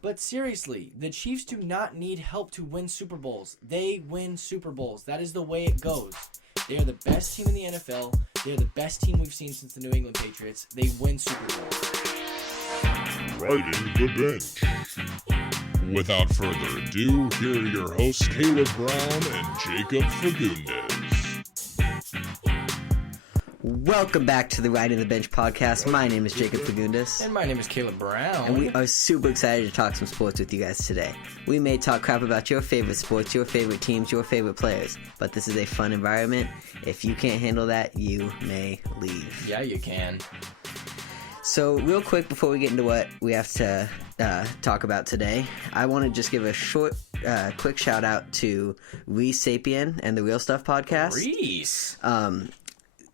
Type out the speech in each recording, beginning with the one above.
But seriously, the Chiefs do not need help to win Super Bowls. They win Super Bowls. That is the way it goes. They are the best team in the NFL. They are the best team we've seen since the New England Patriots. They win Super Bowls. Riding the bench. Without further ado, here are your hosts, Caleb Brown and Jacob Fagundes. Welcome back to the Riding the Bench podcast. My name is Jacob Fagundes. And my name is Caleb Brown. And we are super excited to talk some sports with you guys today. We may talk crap about your favorite sports, your favorite teams, your favorite players, but this is a fun environment. If you can't handle that, you may leave. Yeah, you can. So real quick before we get into what we have to talk about today, I want to just give a short, quick shout out to Reese Sapien and the Real Stuff podcast. Reese!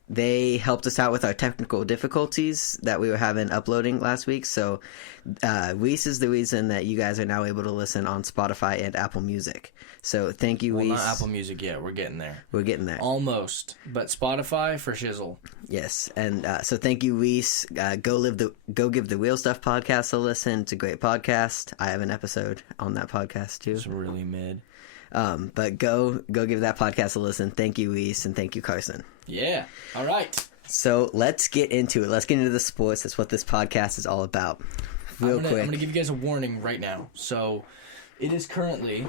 They helped us out with our technical difficulties that we were having uploading last week. So Reese is the reason that you guys are now able to listen on Spotify and Apple Music. So thank you, Reese. Well, not Apple Music yet. We're getting there. We're getting there. Almost. But Spotify for shizzle. Yes. And so thank you, Reese. Go give the Real Stuff podcast a listen. It's a great podcast. I have an episode on that podcast too. It's really mid. But go give that podcast a listen. Thank you, Reese, and thank you, Carson. Yeah. All right. So let's get into it. Let's get into the sports. That's what this podcast is all about. Real quick. I'm going to give you guys a warning right now. So it is currently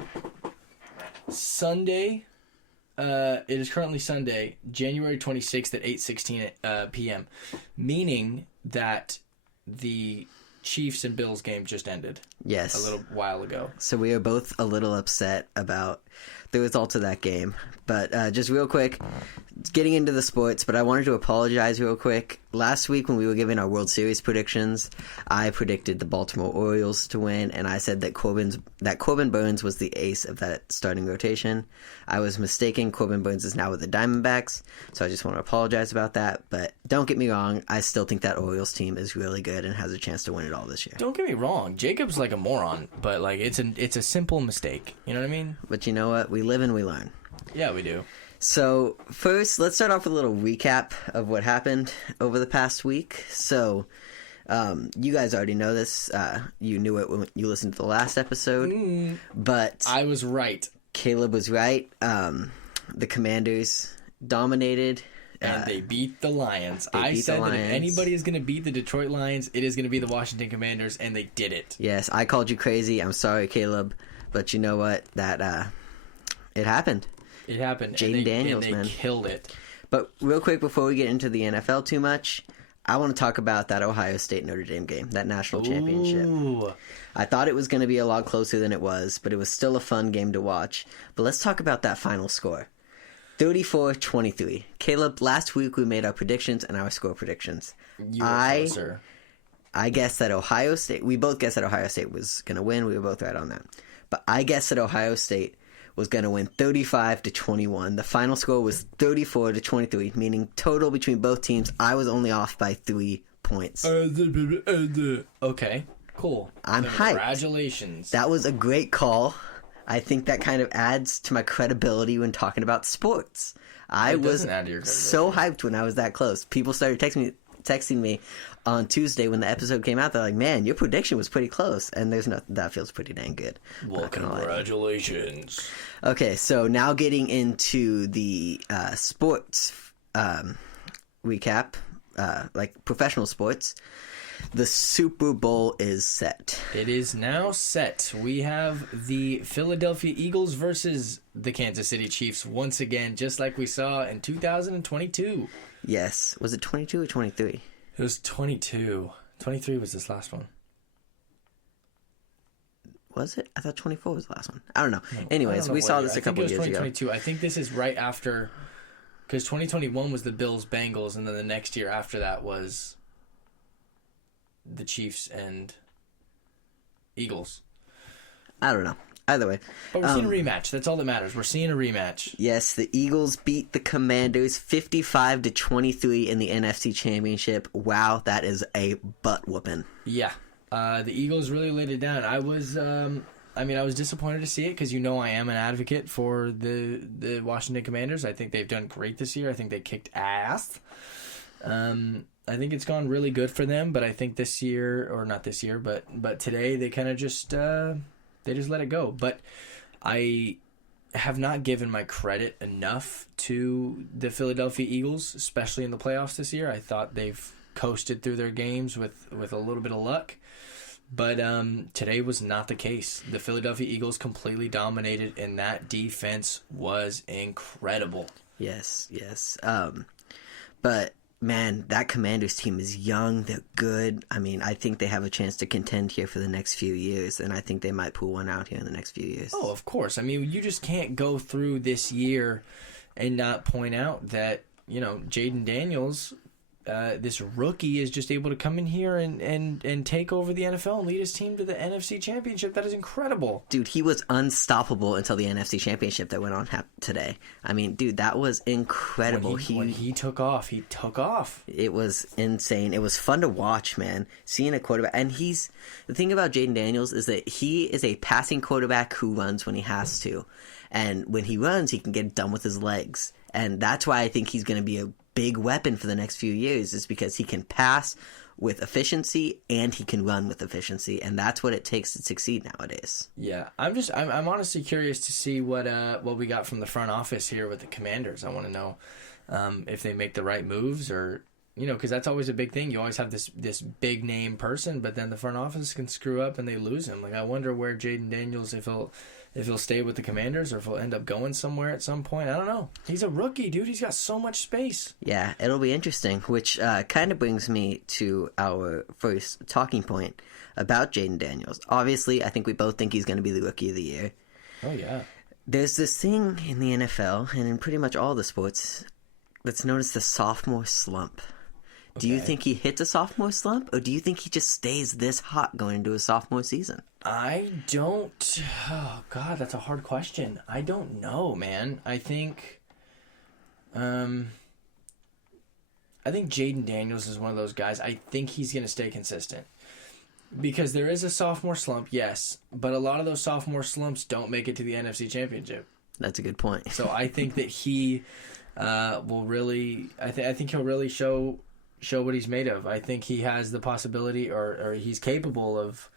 Sunday. January 26th at 8:16 p.m. Meaning that the Chiefs and Bills game just ended. Yes. A little while ago. So we are both a little upset about the results of that game. But just real quick, getting into the sports, but I wanted to apologize real quick. Last week when we were giving our World Series predictions, I predicted the Baltimore Orioles to win, and I said that Corbin Burns was the ace of that starting rotation. I was mistaken. Corbin Burns is now with the Diamondbacks, so I just want to apologize about that. But don't get me wrong, I still think that Orioles team is really good and has a chance to win it all this year. Don't get me wrong. Jacob's like a moron, but like it's a simple mistake. You know what I mean? But you know what? We live and we learn. Yeah, we do. So first, let's start off with a little recap of what happened over the past week. So you guys already know this. You knew it when you listened to the last episode. But I was right. Caleb was right. The Commanders dominated. And they beat the Lions. I said that if anybody is going to beat the Detroit Lions, it is going to be the Washington Commanders, and they did it. Yes, I called you crazy. I'm sorry, Caleb. But you know what? That it happened. It happened. Jaden Daniels, and they man. killed it. But real quick, before we get into the NFL too much, I want to talk about that Ohio State-Notre Dame game, that national championship. Ooh. I thought it was going to be a lot closer than it was, but it was still a fun game to watch. But let's talk about that final score. 34-23. Caleb, last week we made our predictions and our score predictions. You were closer. I guessed that Ohio State... We both guessed that Ohio State was going to win. We were both right on that. But I guessed that Ohio State was going to win 35-21. The final score was 34-23, meaning total between both teams, I was only off by 3 points. Okay, cool. I'm hyped. Congratulations. That was a great call. I think that kind of adds to my credibility when talking about sports. I was so hyped when I was that close. People started texting me on Tuesday when the episode came out. They're like, man, your prediction was pretty close. And that feels pretty dang good. Well, congratulations. Okay, so now getting into the sports recap, like professional sports. The Super Bowl is set. It is now set. We have the Philadelphia Eagles versus the Kansas City Chiefs once again, just like we saw in 2022. Yes. Was it 22 or 23? It was 22. 23 was this last one. Was it? I thought 24 was the last one. I don't know. Anyways, we saw this a couple years ago. I think it was 2022. I think this is right after, because 2021 was the Bills-Bengals, and then the next year after that was the Chiefs and Eagles. I don't know. Either way. But we're seeing a rematch. That's all that matters. We're seeing a rematch. Yes, the Eagles beat the Commanders 55-23 in the NFC Championship. Wow, that is a butt whooping. Yeah. The Eagles really laid it down. I was disappointed to see it because I am an advocate for the Washington Commanders. I think they've done great this year. I think they kicked ass. I think it's gone really good for them, but I think this year, or not this year, but today they kind of just they just let it go. But I have not given my credit enough to the Philadelphia Eagles, especially in the playoffs this year. I thought they've coasted through their games with a little bit of luck. But today was not the case. The Philadelphia Eagles completely dominated, and that defense was incredible. Yes. But, man, that Commanders team is young. They're good. I mean, I think they have a chance to contend here for the next few years, and I think they might pull one out here in the next few years. Oh, of course. I mean, you just can't go through this year and not point out that, Jaden Daniels, this rookie, is just able to come in here and take over the NFL and lead his team to the NFC Championship. That is incredible. Dude, he was unstoppable until the NFC Championship that went on today. I mean, dude, that was incredible. When he took off, he took off. It was insane. It was fun to watch, man. Seeing a quarterback. And the thing about Jaden Daniels is that he is a passing quarterback who runs when he has to. And when he runs, he can get it done with his legs. And that's why I think he's going to be a big weapon for the next few years, is because he can pass with efficiency and he can run with efficiency, and that's what it takes to succeed nowadays. Yeah, I'm honestly curious to see what we got from the front office here with the Commanders. I want to know if they make the right moves, or because that's always a big thing. You always have this big name person, but then the front office can screw up and they lose him. Like, I wonder where Jaden Daniels, if he'll stay with the Commanders or if he'll end up going somewhere at some point. I don't know. He's a rookie, dude. He's got so much space. Yeah, it'll be interesting, which kind of brings me to our first talking point about Jaden Daniels. Obviously, I think we both think he's going to be the Rookie of the Year. Oh, yeah. There's this thing in the NFL and in pretty much all the sports that's known as the sophomore slump. Do you think he hits a sophomore slump, or do you think he just stays this hot going into his sophomore season? I don't... Oh, God, that's a hard question. I don't know, man. I think Jaden Daniels is one of those guys. I think he's going to stay consistent. Because there is a sophomore slump, yes, but a lot of those sophomore slumps don't make it to the NFC Championship. That's a good point. So I think that he will really... I think he'll really show what he's made of. I think he has the possibility, or he's capable of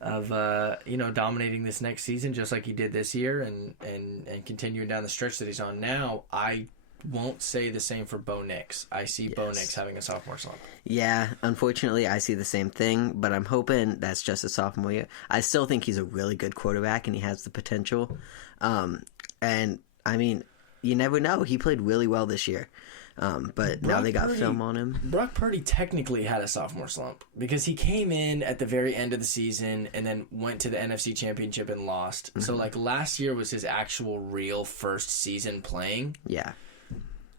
dominating this next season just like he did this year, and continuing down the stretch that he's on now. I won't say the same for Bo Nix. I see Bo Nix having a sophomore slump. Yeah, unfortunately, I see the same thing, but I'm hoping that's just a sophomore year. I still think he's a really good quarterback, and he has the potential. And, I mean, you never know. He played really well this year. But now they got film on him. Brock Purdy technically had a sophomore slump because he came in at the very end of the season and then went to the NFC Championship and lost. Mm-hmm. So, last year was his actual real first season playing. Yeah.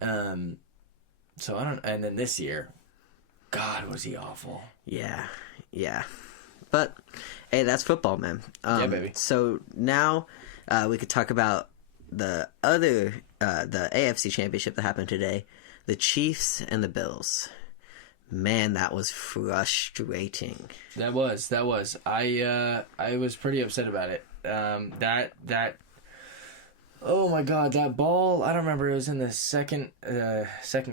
So I don't... And then this year, God, was he awful. Yeah. But, hey, that's football, man. Yeah, baby. So now we could talk about the other... the AFC Championship that happened today. The Chiefs and the Bills. Man, that was frustrating. That was. I was pretty upset about it. That oh my God, that ball, I don't remember, it was in the second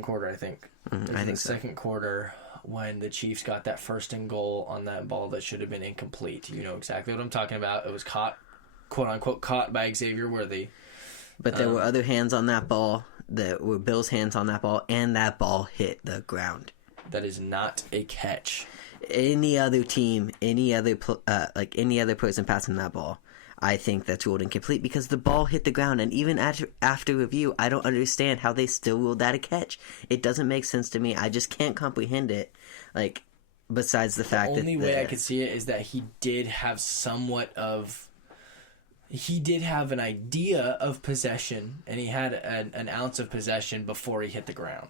quarter, I think. I think so. Second quarter when the Chiefs got that first and goal on that ball that should have been incomplete. You know exactly what I'm talking about. It was caught, quote unquote, caught by Xavier Worthy. But there were other hands on that ball. There were Bills' hands on that ball, and that ball hit the ground. That is not a catch. Any other team, any other person passing that ball, I think that's ruled incomplete because the ball hit the ground. And even after review, I don't understand how they still ruled that a catch. It doesn't make sense to me. I just can't comprehend it. Besides the fact that... The only way I could see it is that he did have an idea of possession, and he had an ounce of possession before he hit the ground.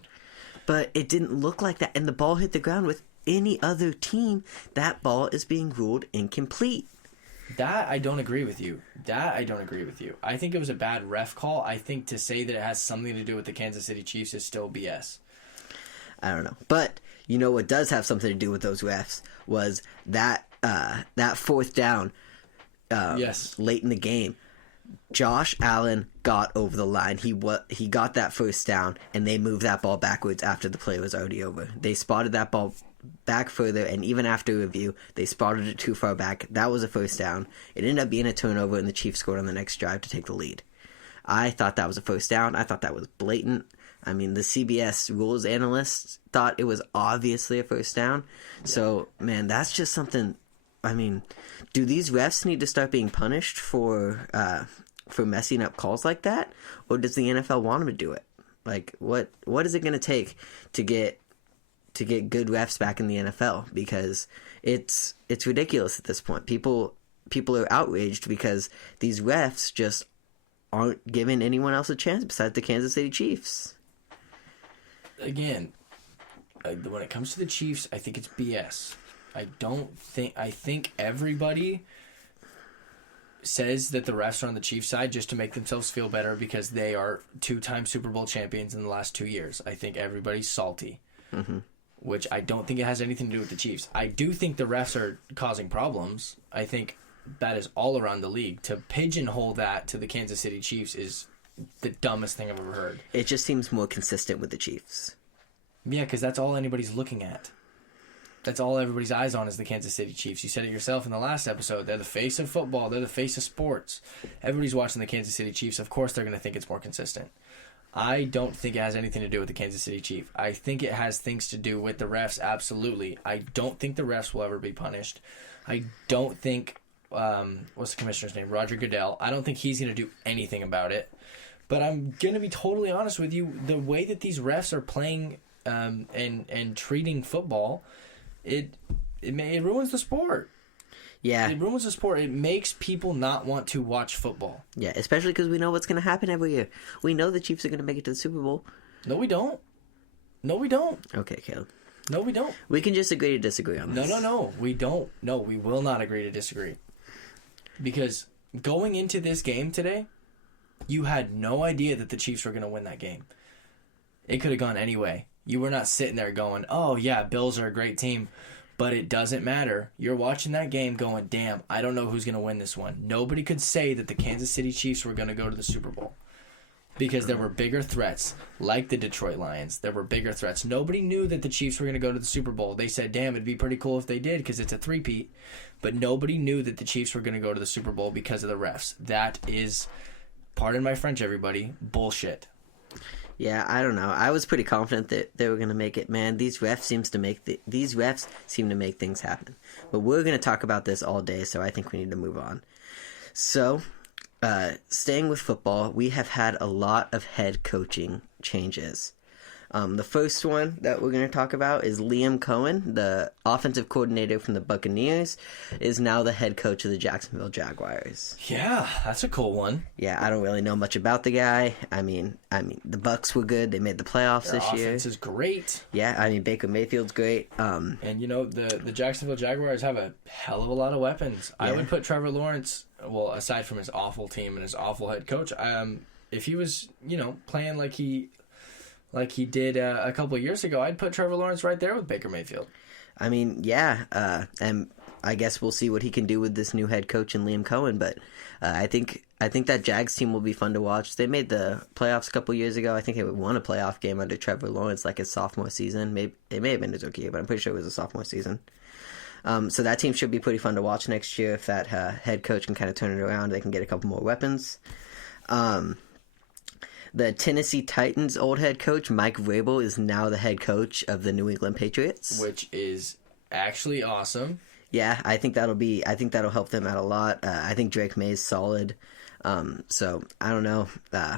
But it didn't look like that, and the ball hit the ground with any other team. That ball is being ruled incomplete. That I don't agree with you. I think it was a bad ref call. I think to say that it has something to do with the Kansas City Chiefs is still BS. I don't know. But you know what does have something to do with those refs was that fourth down. Yes. Late in the game. Josh Allen got over the line. He got that first down, and they moved that ball backwards after the play was already over. They spotted that ball back further, and even after review, they spotted it too far back. That was a first down. It ended up being a turnover, and the Chiefs scored on the next drive to take the lead. I thought that was a first down. I thought that was blatant. I mean, the CBS rules analysts thought it was obviously a first down. So, man, that's just something. I mean, do these refs need to start being punished for messing up calls like that, or does the NFL want them to do it? Like, what is it going to take to get good refs back in the NFL? Because it's ridiculous at this point. People are outraged because these refs just aren't giving anyone else a chance besides the Kansas City Chiefs. Again, when it comes to the Chiefs, I think it's BS. I think everybody says that the refs are on the Chiefs side just to make themselves feel better because they are 2-time Super Bowl champions in the last 2 years. I think everybody's salty, which I don't think it has anything to do with the Chiefs. I do think the refs are causing problems. I think that is all around the league. To pigeonhole that to the Kansas City Chiefs is the dumbest thing I've ever heard. It just seems more consistent with the Chiefs. Yeah, because that's all anybody's looking at. That's all everybody's eyes on is the Kansas City Chiefs. You said it yourself in the last episode. They're the face of football. They're the face of sports. Everybody's watching the Kansas City Chiefs. Of course they're going to think it's more consistent. I don't think it has anything to do with the Kansas City Chiefs. I think it has things to do with the refs, absolutely. I don't think the refs will ever be punished. I don't think, what's the commissioner's name? Roger Goodell. I don't think he's going to do anything about it. But I'm going to be totally honest with you. The way that these refs are playing and treating football, it ruins the sport. Yeah. It ruins the sport. It makes people not want to watch football. Yeah, especially because we know what's going to happen every year. We know the Chiefs are going to make it to the Super Bowl. No, we don't. No, we don't. Okay, Caleb. No, we don't. We can just agree to disagree on this. No. We don't. No, we will not agree to disagree. Because going into this game today, you had no idea that the Chiefs were going to win that game. It could have gone any way. You were not sitting there going, oh, yeah, Bills are a great team. But it doesn't matter. You're watching that game going, damn, I don't know who's going to win this one. Nobody could say that the Kansas City Chiefs were going to go to the Super Bowl. Because there were bigger threats, like the Detroit Lions. There were bigger threats. Nobody knew that the Chiefs were going to go to the Super Bowl. They said, damn, it'd be pretty cool if they did because it's a three-peat. But nobody knew that the Chiefs were going to go to the Super Bowl because of the refs. That is, pardon my French, everybody, bullshit. Yeah, I don't know. I was pretty confident that they were going to make it. Man, these refs seem to make things happen. But we're going to talk about this all day, so I think we need to move on. So, staying with football, we have had a lot of head coaching changes. The first one that we're going to talk about is Liam Cohen, the offensive coordinator from the Buccaneers, is now the head coach of the Jacksonville Jaguars. Yeah, that's a cool one. Yeah, I don't really know much about the guy. I mean, the Bucs were good. They made the playoffs this year. Their offense is great. Yeah, I mean, Baker Mayfield's great. And, you know, the Jacksonville Jaguars have a hell of a lot of weapons. Yeah. I would put Trevor Lawrence, well, aside from his awful team and his awful head coach, if he was, you know, playing like he did a couple of years ago, I'd put Trevor Lawrence right there with Baker Mayfield. I mean, yeah, and I guess we'll see what he can do with this new head coach and Liam Cohen, but I think that Jags team will be fun to watch. They made the playoffs a couple of years ago. I think they won a playoff game under Trevor Lawrence like his sophomore season. Maybe it may have been his rookie year, but I'm pretty sure it was a sophomore season. So that team should be pretty fun to watch next year if that head coach can kind of turn it around. They can get a couple more weapons. The Tennessee Titans' old head coach, Mike Vrabel, is now the head coach of the New England Patriots. Which is actually awesome. Yeah, I think that'll help them out a lot. I think Drake May's solid. So, I don't know.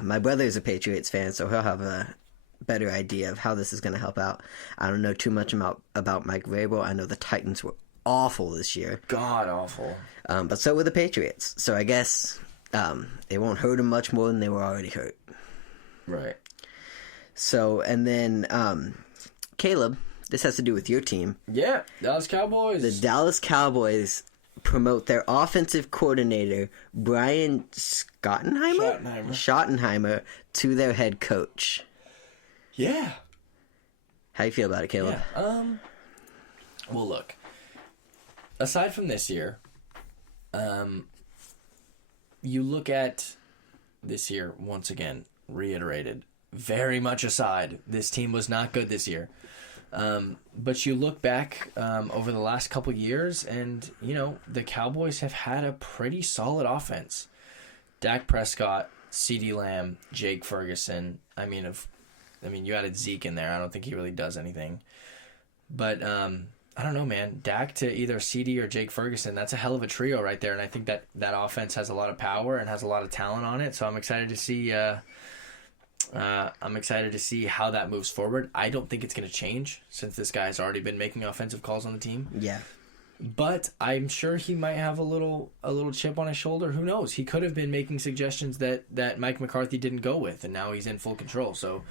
My brother's a Patriots fan, so he'll have a better idea of how this is going to help out. I don't know too much about Mike Vrabel. I know the Titans were awful this year. God awful. But so were the Patriots. So I guess it won't hurt them much more than they were already hurt. Right. So, and then, Caleb, this has to do with your team. Yeah, Dallas Cowboys. The Dallas Cowboys promote their offensive coordinator, Brian Schottenheimer, to their head coach. Yeah. How you feel about it, Caleb? Yeah. Well, look. Aside from this year, you look at this year, once again, reiterated, very much aside, this team was not good this year. But you look back over the last couple years, and, the Cowboys have had a pretty solid offense. Dak Prescott, CeeDee Lamb, Jake Ferguson. I mean, you added Zeke in there. I don't think he really does anything. But I don't know, man. Dak to either CD or Jake Ferguson, that's a hell of a trio right there. And I think that offense has a lot of power and has a lot of talent on it. So I'm excited to see how that moves forward. I don't think it's going to change since this guy has already been making offensive calls on the team. Yeah. But I'm sure he might have a little chip on his shoulder. Who knows? He could have been making suggestions that Mike McCarthy didn't go with, and now he's in full control. So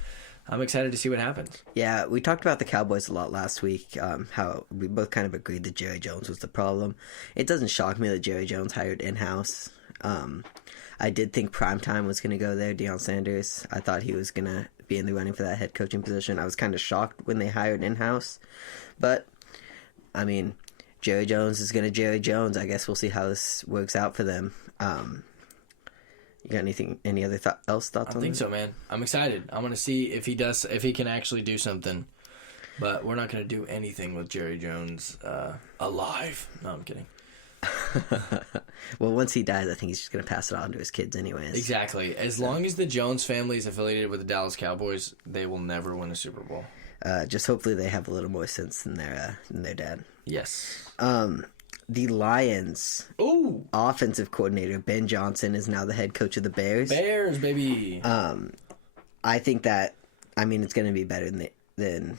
I'm excited to see what happens. Yeah, we talked about the Cowboys a lot last week, how we both kind of agreed that Jerry Jones was the problem. It doesn't shock me that Jerry Jones hired in-house. I did think primetime was going to go there, Deion Sanders. I thought he was going to be in the running for that head coaching position. I was kind of shocked when they hired in-house. But, I mean, Jerry Jones is going to Jerry Jones. I guess we'll see how this works out for them. You got any other thoughts on that? I think so, man. I'm excited. I want to see if he can actually do something. But we're not going to do anything with Jerry Jones alive. No, I'm kidding. Well, once he dies, I think he's just going to pass it on to his kids anyways. Exactly. As long as the Jones family is affiliated with the Dallas Cowboys, they will never win a Super Bowl. Just hopefully they have a little more sense than their dad. Yes. The Lions offensive coordinator, Ben Johnson, is now the head coach of the Bears. Bears, baby. I think that, it's going to be better than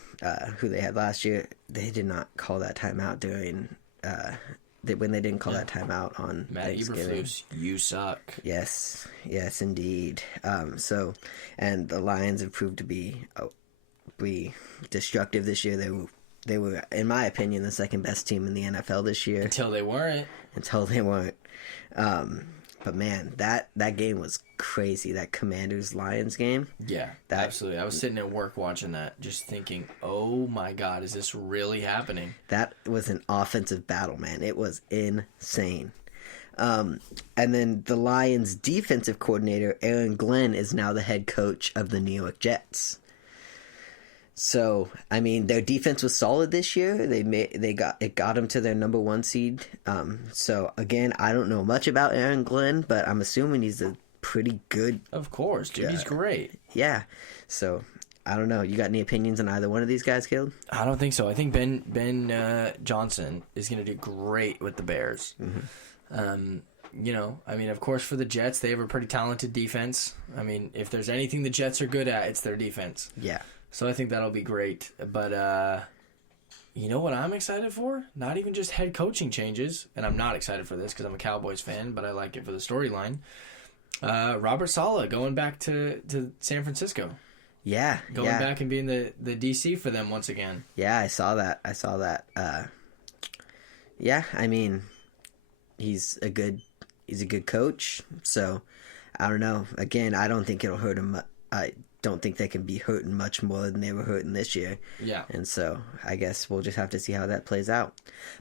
who they had last year. They did not call that timeout during... when they didn't call that timeout on Matt Thanksgiving. Eberflus, you suck. Yes, indeed. And the Lions have proved to be destructive this year. They were, in my opinion, the second best team in the NFL this year. Until they weren't. But man, that game was crazy. That Commanders-Lions game. Yeah, absolutely. I was sitting at work watching that, just thinking, oh my God, is this really happening? That was an offensive battle, man. It was insane. And then the Lions' defensive coordinator, Aaron Glenn, is now the head coach of the New York Jets. So, their defense was solid this year. It got them to their number 1 seed. So again, I don't know much about Aaron Glenn, but I'm assuming he's a pretty good. Of course, dude, he's great. Yeah. So I don't know. You got any opinions on either one of these guys, Caleb? I don't think so. I think Ben Johnson is going to do great with the Bears. Mm-hmm. Of course, for the Jets, they have a pretty talented defense. If there's anything the Jets are good at, it's their defense. Yeah. So I think that'll be great. But you know what I'm excited for? Not even just head coaching changes. And I'm not excited for this because I'm a Cowboys fan, but I like it for the storyline. Robert Saleh going back to San Francisco. Yeah. Going back and being the DC for them once again. Yeah, I saw that. He's a good coach. So I don't know. Again, I don't think it'll hurt him. I don't think they can be hurting much more than they were hurting this year. Yeah. And so I guess we'll just have to see how that plays out.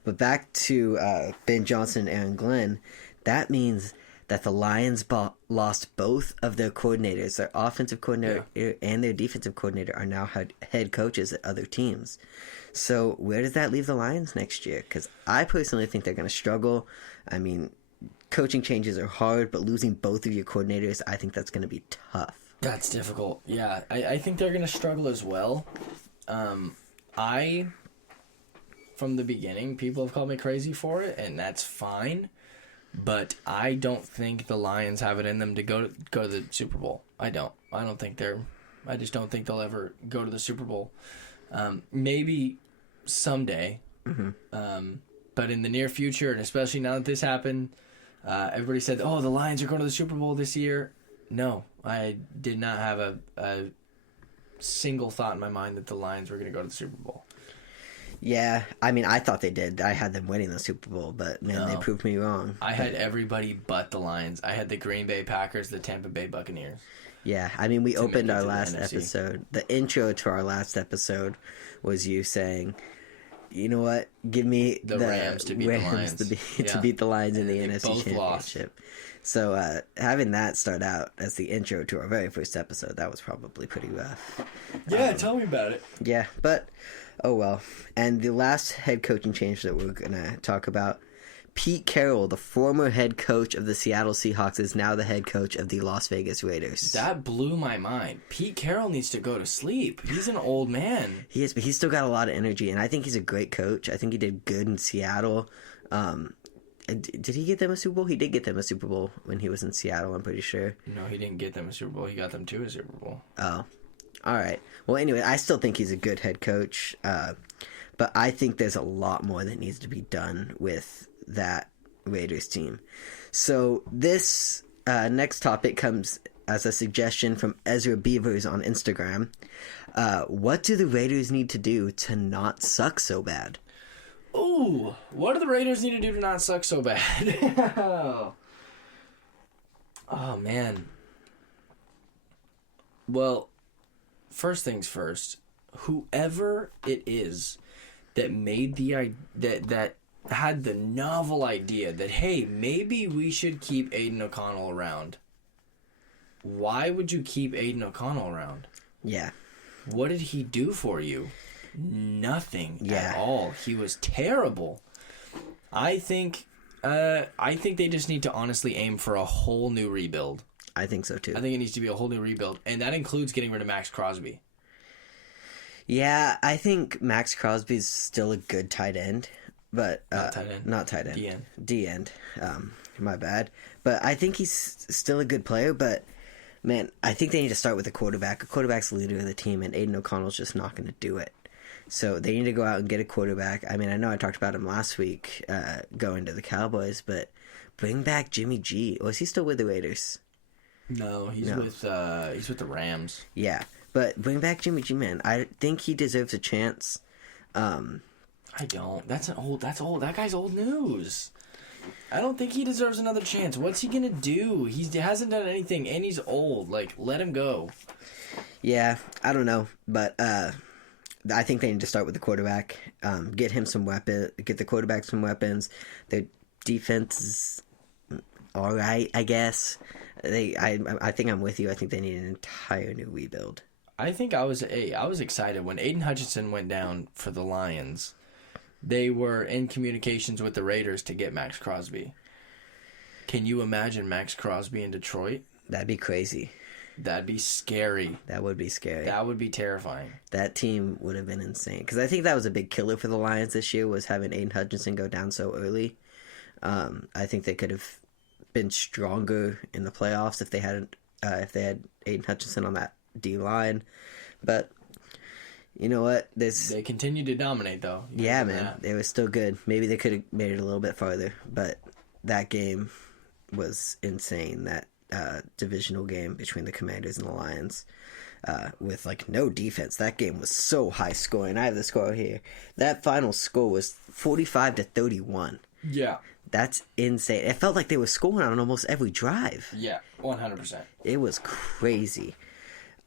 But back to Ben Johnson and Aaron Glenn, that means that the Lions lost both of their coordinators. Their offensive coordinator and their defensive coordinator are now head coaches at other teams. So where does that leave the Lions next year? Because I personally think they're going to struggle. Coaching changes are hard, but losing both of your coordinators, I think that's going to be tough. That's difficult. Yeah, I think they're going to struggle as well. From the beginning, people have called me crazy for it, and that's fine. But I don't think the Lions have it in them to go to the Super Bowl. I just don't think they'll ever go to the Super Bowl. Maybe someday. Mm-hmm. But in the near future, and especially now that this happened, everybody said, oh, the Lions are going to the Super Bowl this year. No, I did not have a single thought in my mind that the Lions were going to go to the Super Bowl. Yeah, I thought they did. I had them winning the Super Bowl, but man, they proved me wrong. I had everybody but the Lions. I had the Green Bay Packers, the Tampa Bay Buccaneers. Yeah, we opened our last episode. The intro to our last episode was you saying you know what? Give me the Rams to beat the Lions. to beat the Lions in the NFC both Championship. lost. So having that start out as the intro to our very first episode, that was probably pretty rough. Yeah, tell me about it. Yeah, but oh well. And the last head coaching change that we're going to talk about, Pete Carroll, the former head coach of the Seattle Seahawks, is now the head coach of the Las Vegas Raiders. That blew my mind. Pete Carroll needs to go to sleep. He's an old man. He is, but he's still got a lot of energy, and I think he's a great coach. I think he did good in Seattle. Did he get them a Super Bowl? He did get them a Super Bowl when he was in Seattle, I'm pretty sure. No, he didn't get them a Super Bowl. He got them to a Super Bowl. Oh, all right. Well, anyway, I still think he's a good head coach, but I think there's a lot more that needs to be done with that Raiders team. So this next topic comes as a suggestion from Ezra Beavers on Instagram. What do the Raiders need to do to not suck so bad? Ooh, what do the Raiders need to do to not suck so bad? Oh, man. Well, first things first, whoever it is that made that had the novel idea that, hey, maybe we should keep Aiden O'Connell around. Why would you keep Aiden O'Connell around? Yeah. What did he do for you? Nothing at all. He was terrible. I think they just need to honestly aim for a whole new rebuild. I think so too. I think it needs to be a whole new rebuild, and that includes getting rid of Max Crosby. Yeah, I think Max Crosby's still a good tight end, but Not tight end. Not tight end. D-end. D-end. My bad. But I think he's still a good player, but man, I think they need to start with a quarterback. A quarterback's the leader of the team, and Aiden O'Connell's just not going to do it. So they need to go out and get a quarterback. I mean, I know I talked about him last week going to the Cowboys, but bring back Jimmy G. Or is he still with the Raiders? No, he's with the Rams. Yeah, but bring back Jimmy G, man. I think he deserves a chance. I don't. That's old. That guy's old news. I don't think he deserves another chance. What's he gonna do? He hasn't done anything, and he's old. Like, let him go. Yeah, I don't know, but I think they need to start with the quarterback. Get him some weapon. Get the quarterback some weapons. Their defense is all right, I guess. I think I'm with you. I think they need an entire new rebuild. I think I was excited when Aiden Hutchinson went down for the Lions. They were in communications with the Raiders to get Max Crosby. Can you imagine Max Crosby in Detroit? That'd be crazy. That'd be scary. That would be scary. That would be terrifying. That team would have been insane. Because I think that was a big killer for the Lions this year, was having Aiden Hutchinson go down so early. I think they could have been stronger in the playoffs if they had Aiden Hutchinson on that D-line. But you know what? They continue to dominate, though. Yeah, man. They were still good. Maybe they could have made it a little bit farther. But that game was insane. That divisional game between the Commanders and the Lions with, like, no defense. That game was so high scoring. I have the score here. That final score was 45-31. Yeah. That's insane. It felt like they were scoring on almost every drive. Yeah, 100%. It was crazy.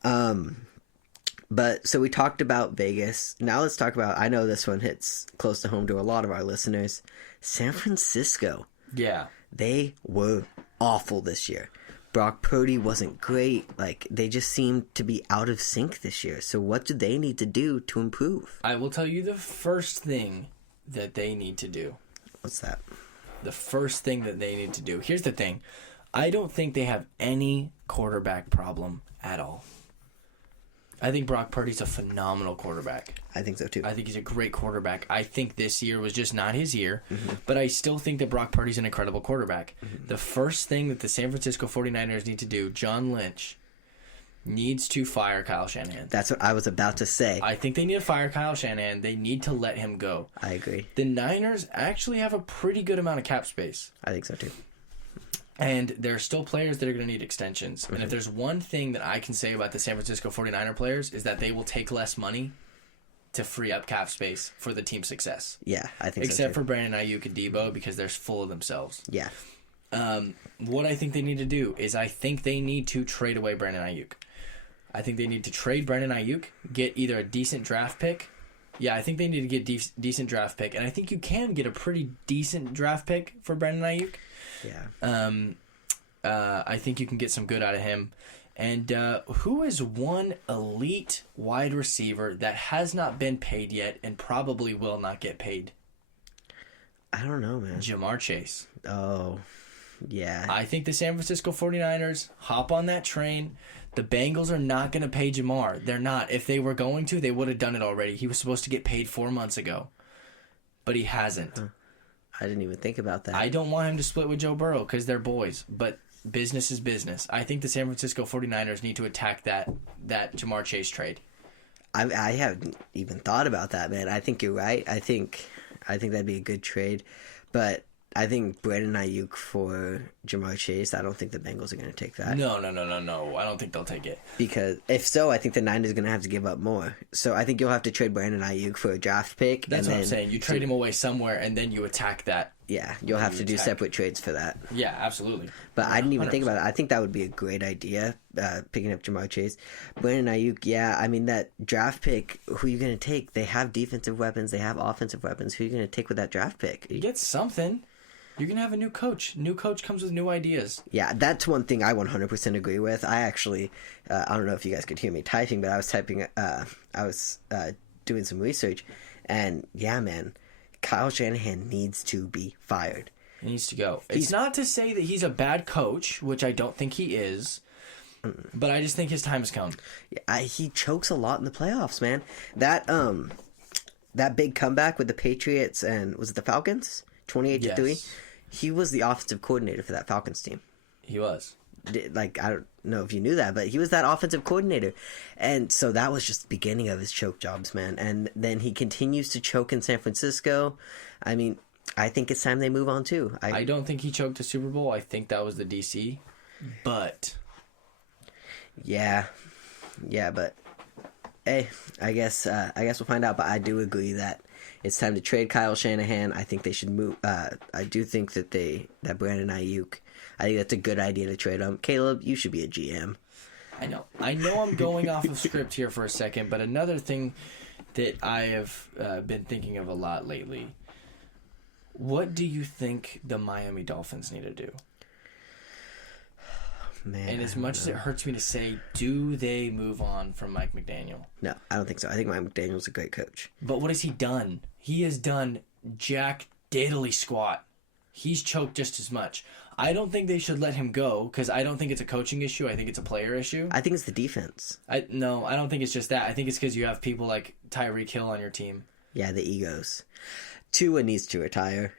But so we talked about Vegas. Now let's talk about, I know this one hits close to home to a lot of our listeners, San Francisco. Yeah. They were awful this year. Brock Purdy wasn't great. Like, they just seemed to be out of sync this year. So what do they need to do to improve? I will tell you the first thing that they need to do. What's that? The first thing that they need to do. Here's the thing. I don't think they have any quarterback problem at all. I think Brock Purdy's a phenomenal quarterback. I think so too. I think he's a great quarterback. I think this year was just not his year, but I still think that Brock Purdy's an incredible quarterback. The first thing that the San Francisco 49ers need to do, John Lynch needs to fire Kyle Shanahan. That's what I was about to say. I think they need to fire Kyle Shanahan. They need to let him go. I agree. The Niners actually have a pretty good amount of cap space. I think so too. And there are still players that are going to need extensions. And if there's one thing that I can say about the San Francisco 49er players is that they will take less money to free up cap space for the team's success. Yeah, I think so Except too. for Brandon Ayuk and Debo, because they're full of themselves. Yeah. What I think they need to do is I think they need to trade away Brandon Ayuk. I think they need to trade Brandon Ayuk, get either a decent draft pick Yeah, I think they need to get decent draft pick, and I think you can get a pretty decent draft pick for Brandon Ayuk. Yeah. I think you can get some good out of him. And who is one elite wide receiver that has not been paid yet and probably will not get paid? I don't know, man. Jamar Chase. Oh, yeah. I think the San Francisco 49ers hop on that train. The Bengals are not going to pay Jamar. They're not. If they were going to, they would have done it already. He was supposed to get paid 4 months ago, but he hasn't. I didn't even think about that. I don't want him to split with Joe Burrow because they're boys, but business is business. I think the San Francisco 49ers need to attack that Jamar Chase trade. I haven't even thought about that, man. I think you're right. I think that'd be a good trade, but I think Brandon Ayuk for Jamar Chase, I don't think the Bengals are going to take that. No. I don't think they'll take it. Because if so, I think the Niners are going to have to give up more. So I think you'll have to trade Brandon Ayuk for a draft pick. That's what I'm saying. You trade him away somewhere, and then you attack that. Yeah, you'll have to do separate trades for that. Yeah, absolutely. But I didn't even 100%. think about it. I think that would be a great idea, picking up Jamar Chase. Brandon Ayuk, yeah, I mean, that draft pick, who are you going to take? They have defensive weapons. They have offensive weapons. Who are you going to take with that draft pick? You get something. You're going to have a new coach. New coach comes with new ideas. Yeah, that's one thing I 100% agree with. I actually, I don't know if you guys could hear me typing, but I was doing some research, and yeah, man, Kyle Shanahan needs to be fired. He needs to go. It's not to say that he's a bad coach, which I don't think he is, but I just think his time has come. Yeah, he chokes a lot in the playoffs, man. That big comeback with the Patriots and was it the Falcons? 28-3. Yes. He was the offensive coordinator for that Falcons team. He was. Like, I don't know if you knew that, but he was that offensive coordinator. And so that was just the beginning of his choke jobs, man. And then he continues to choke in San Francisco. I mean, I think it's time they move on, too. I don't think he choked a Super Bowl. I think that was the DC. But Yeah, but hey, I guess we'll find out. But I do agree that it's time to trade Kyle Shanahan. I think they should move. I do think that Brandon Ayuk. I think that's a good idea to trade him. Caleb, you should be a GM. I know I'm going off of script here for a second, but another thing that I have been thinking of a lot lately. What do you think the Miami Dolphins need to do? Man, and as much as it hurts me to say, do they move on from Mike McDaniel? No, I don't think so. I think Mike McDaniel's a great coach. But what has he done? He has done jack diddly squat. He's choked just as much. I don't think they should let him go because I don't think it's a coaching issue. I think it's a player issue. I think it's the defense. No, I don't think it's just that. I think it's because you have people like Tyreek Hill on your team. Yeah, the egos. Tua needs to retire.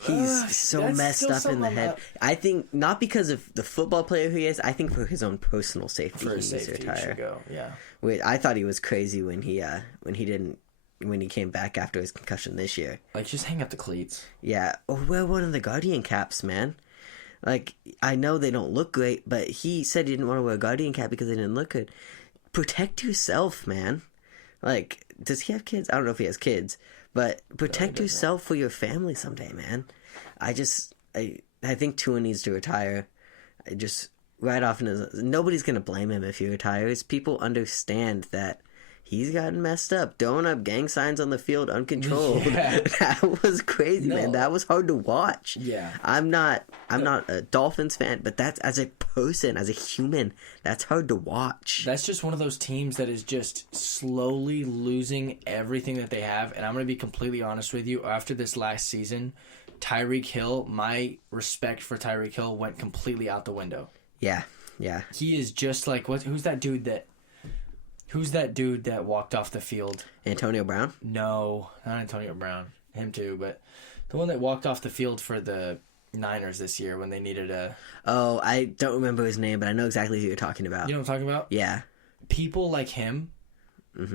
He's so messed up in the head. I think not because of the football player who he is. I think for his own personal safety, For he his needs to safety, he retire. should go. Yeah. Wait, I thought he was crazy when he came back after his concussion this year. Like, just hang up the cleats. Yeah, or wear one of the Guardian caps, man. Like, I know they don't look great, but he said he didn't want to wear a Guardian cap because they didn't look good. Protect yourself, man. Like, does he have kids? I don't know if he has kids, but protect yourself for your family someday, man. I think Tua needs to retire. Right off nobody's gonna blame him if he retires. People understand that he's gotten messed up, throwing up gang signs on the field uncontrolled. Yeah. That was crazy, man. That was hard to watch. Yeah. I'm not a Dolphins fan, but that's, as a person, as a human, that's hard to watch. That's just one of those teams that is just slowly losing everything that they have. And I'm going to be completely honest with you. After this last season, Tyreek Hill, my respect for Tyreek Hill went completely out the window. Yeah. He is just like, who's that dude that walked off the field? Antonio Brown? No, not Antonio Brown. Him too, but the one that walked off the field for the Niners this year when they needed a... Oh, I don't remember his name, but I know exactly who you're talking about. You know what I'm talking about? Yeah. People like him,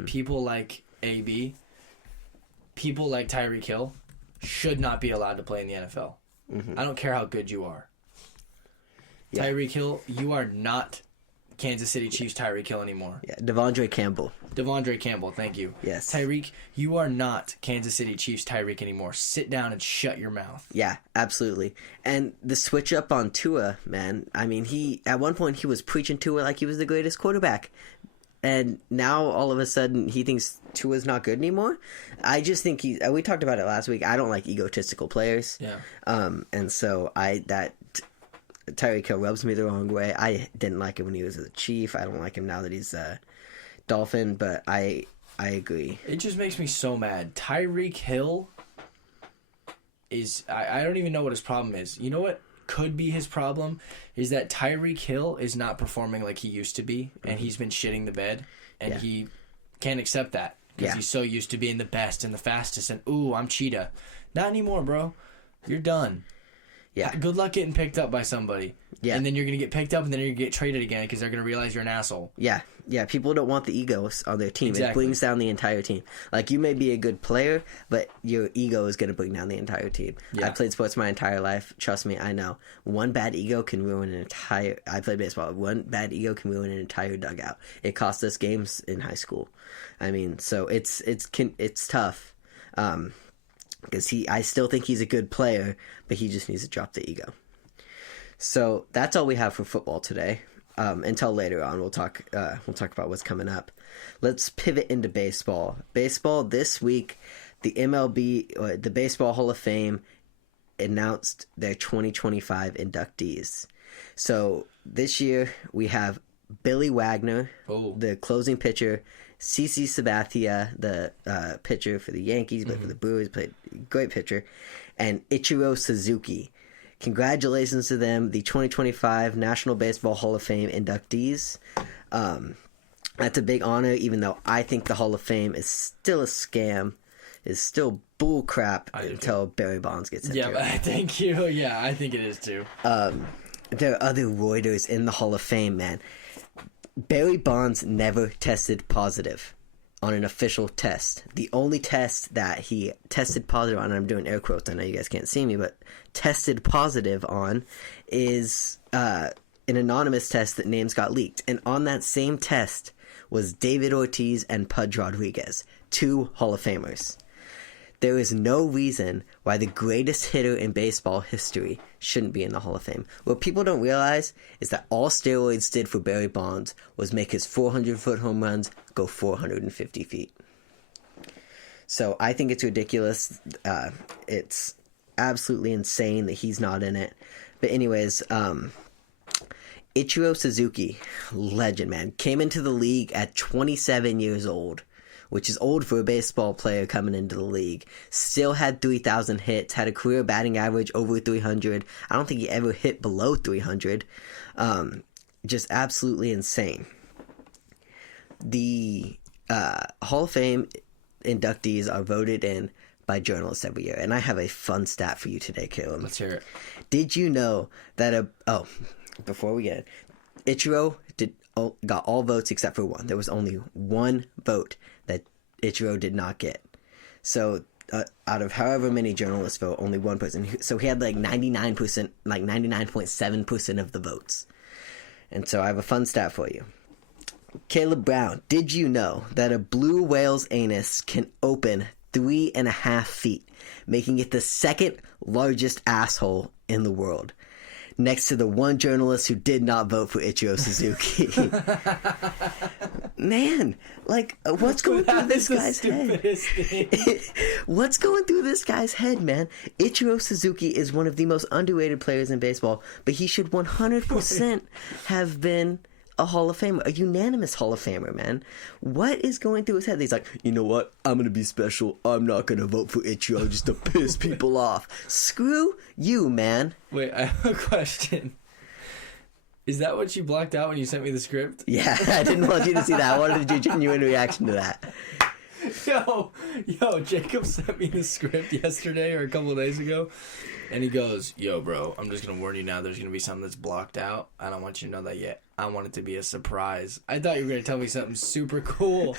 people like AB, people like Tyreek Hill should not be allowed to play in the NFL. I don't care how good you are. Yeah. Tyreek Hill, you are not Kansas City Chiefs Tyreek Hill anymore. Yeah, Devondre Campbell, thank you. Yes. Tyreek, you are not Kansas City Chiefs Tyreek anymore. Sit down and shut your mouth. Yeah, absolutely. And the switch up on Tua, man, I mean, at one point he was preaching Tua like he was the greatest quarterback. and now all of a sudden he thinks Tua's not good anymore. I just think we talked about it last week. I don't like egotistical players. Yeah. And so Tyreek Hill rubs me the wrong way. I didn't like him when he was a Chief. I don't like him now that he's a Dolphin, but I agree. It just makes me so mad. Tyreek Hill is... I don't even know what his problem is. You know what could be his problem? Is that Tyreek Hill is not performing like he used to be, and he's been shitting the bed, and he can't accept that because he's so used to being the best and the fastest, and ooh, I'm cheetah. Not anymore, bro. You're done. Yeah. Good luck getting picked up by somebody. Yeah. And then you're going to get picked up, and then you're going to get traded again because they're going to realize you're an asshole. Yeah. Yeah, people don't want the egos on their team. Exactly. It brings down the entire team. Like, you may be a good player, but your ego is going to bring down the entire team. Yeah. I've played sports my entire life. Trust me, I know. One bad ego can ruin an entire... I played baseball. One bad ego can ruin an entire dugout. It cost us games in high school. I mean, so it's tough. Because I still think he's a good player, but he just needs to drop the ego. So that's all we have for football today. Until later on, we'll talk about what's coming up. Let's pivot into baseball. Baseball this week, the MLB, or the Baseball Hall of Fame, announced their 2025 inductees. So this year we have Billy Wagner, the closing pitcher, CC Sabathia, the pitcher for the Yankees, but for the Brewers, played great pitcher, and Ichiro Suzuki. Congratulations to them, the 2025 National Baseball Hall of Fame inductees. That's a big honor, even though I think the Hall of Fame is still a scam, is still bull crap until Barry Bonds gets into it. I think I think it is too. There are other Reuters in the Hall of Fame, man. Barry Bonds never tested positive on an official test. The only test that he tested positive on, and I'm doing air quotes, I know you guys can't see me, but tested positive on is an anonymous test that names got leaked. And on that same test was David Ortiz and Pudge Rodriguez, two Hall of Famers. There is no reason why the greatest hitter in baseball history shouldn't be in the Hall of Fame. What people don't realize is that all steroids did for Barry Bonds was make his 400-foot home runs go 450 feet. So I think it's ridiculous. It's absolutely insane that he's not in it. But anyways, Ichiro Suzuki, legend, man, came into the league at 27 years old, which is old for a baseball player coming into the league. Still had 3,000 hits, had a career batting average over 300. I don't think he ever hit below 300. Just absolutely insane. The Hall of Fame inductees are voted in by journalists every year. And I have a fun stat for you today, Caleb. Let's hear it. Did you know that before we get it, Ichiro got all votes except for one. There was only one vote that Ichiro did not get. So out of however many journalists vote, only one person. So he had like 99%, like 99.7% of the votes. And so I have a fun stat for you. Caleb Brown, did you know that a blue whale's anus can open 3.5 feet, making it the second largest asshole in the world? Next to the one journalist who did not vote for Ichiro Suzuki. Man, like, what's going through this guy's head? What's going through this guy's head, man? Ichiro Suzuki is one of the most underrated players in baseball, but he should 100% have been a Hall of Famer, a unanimous Hall of Famer, man. What is going through his head? He's like, you know what? I'm going to be special. I'm not going to vote for Ichiro just to piss people off. Screw you, man. Wait, I have a question. Is that what you blocked out when you sent me the script? Yeah, I didn't want you to see that. I wanted to do a genuine reaction to that. Yo, Jacob sent me the script yesterday or a couple of days ago, and he goes, yo, bro, I'm just going to warn you now, there's going to be something that's blocked out. I don't want you to know that yet. I want it to be a surprise. I thought you were going to tell me something super cool,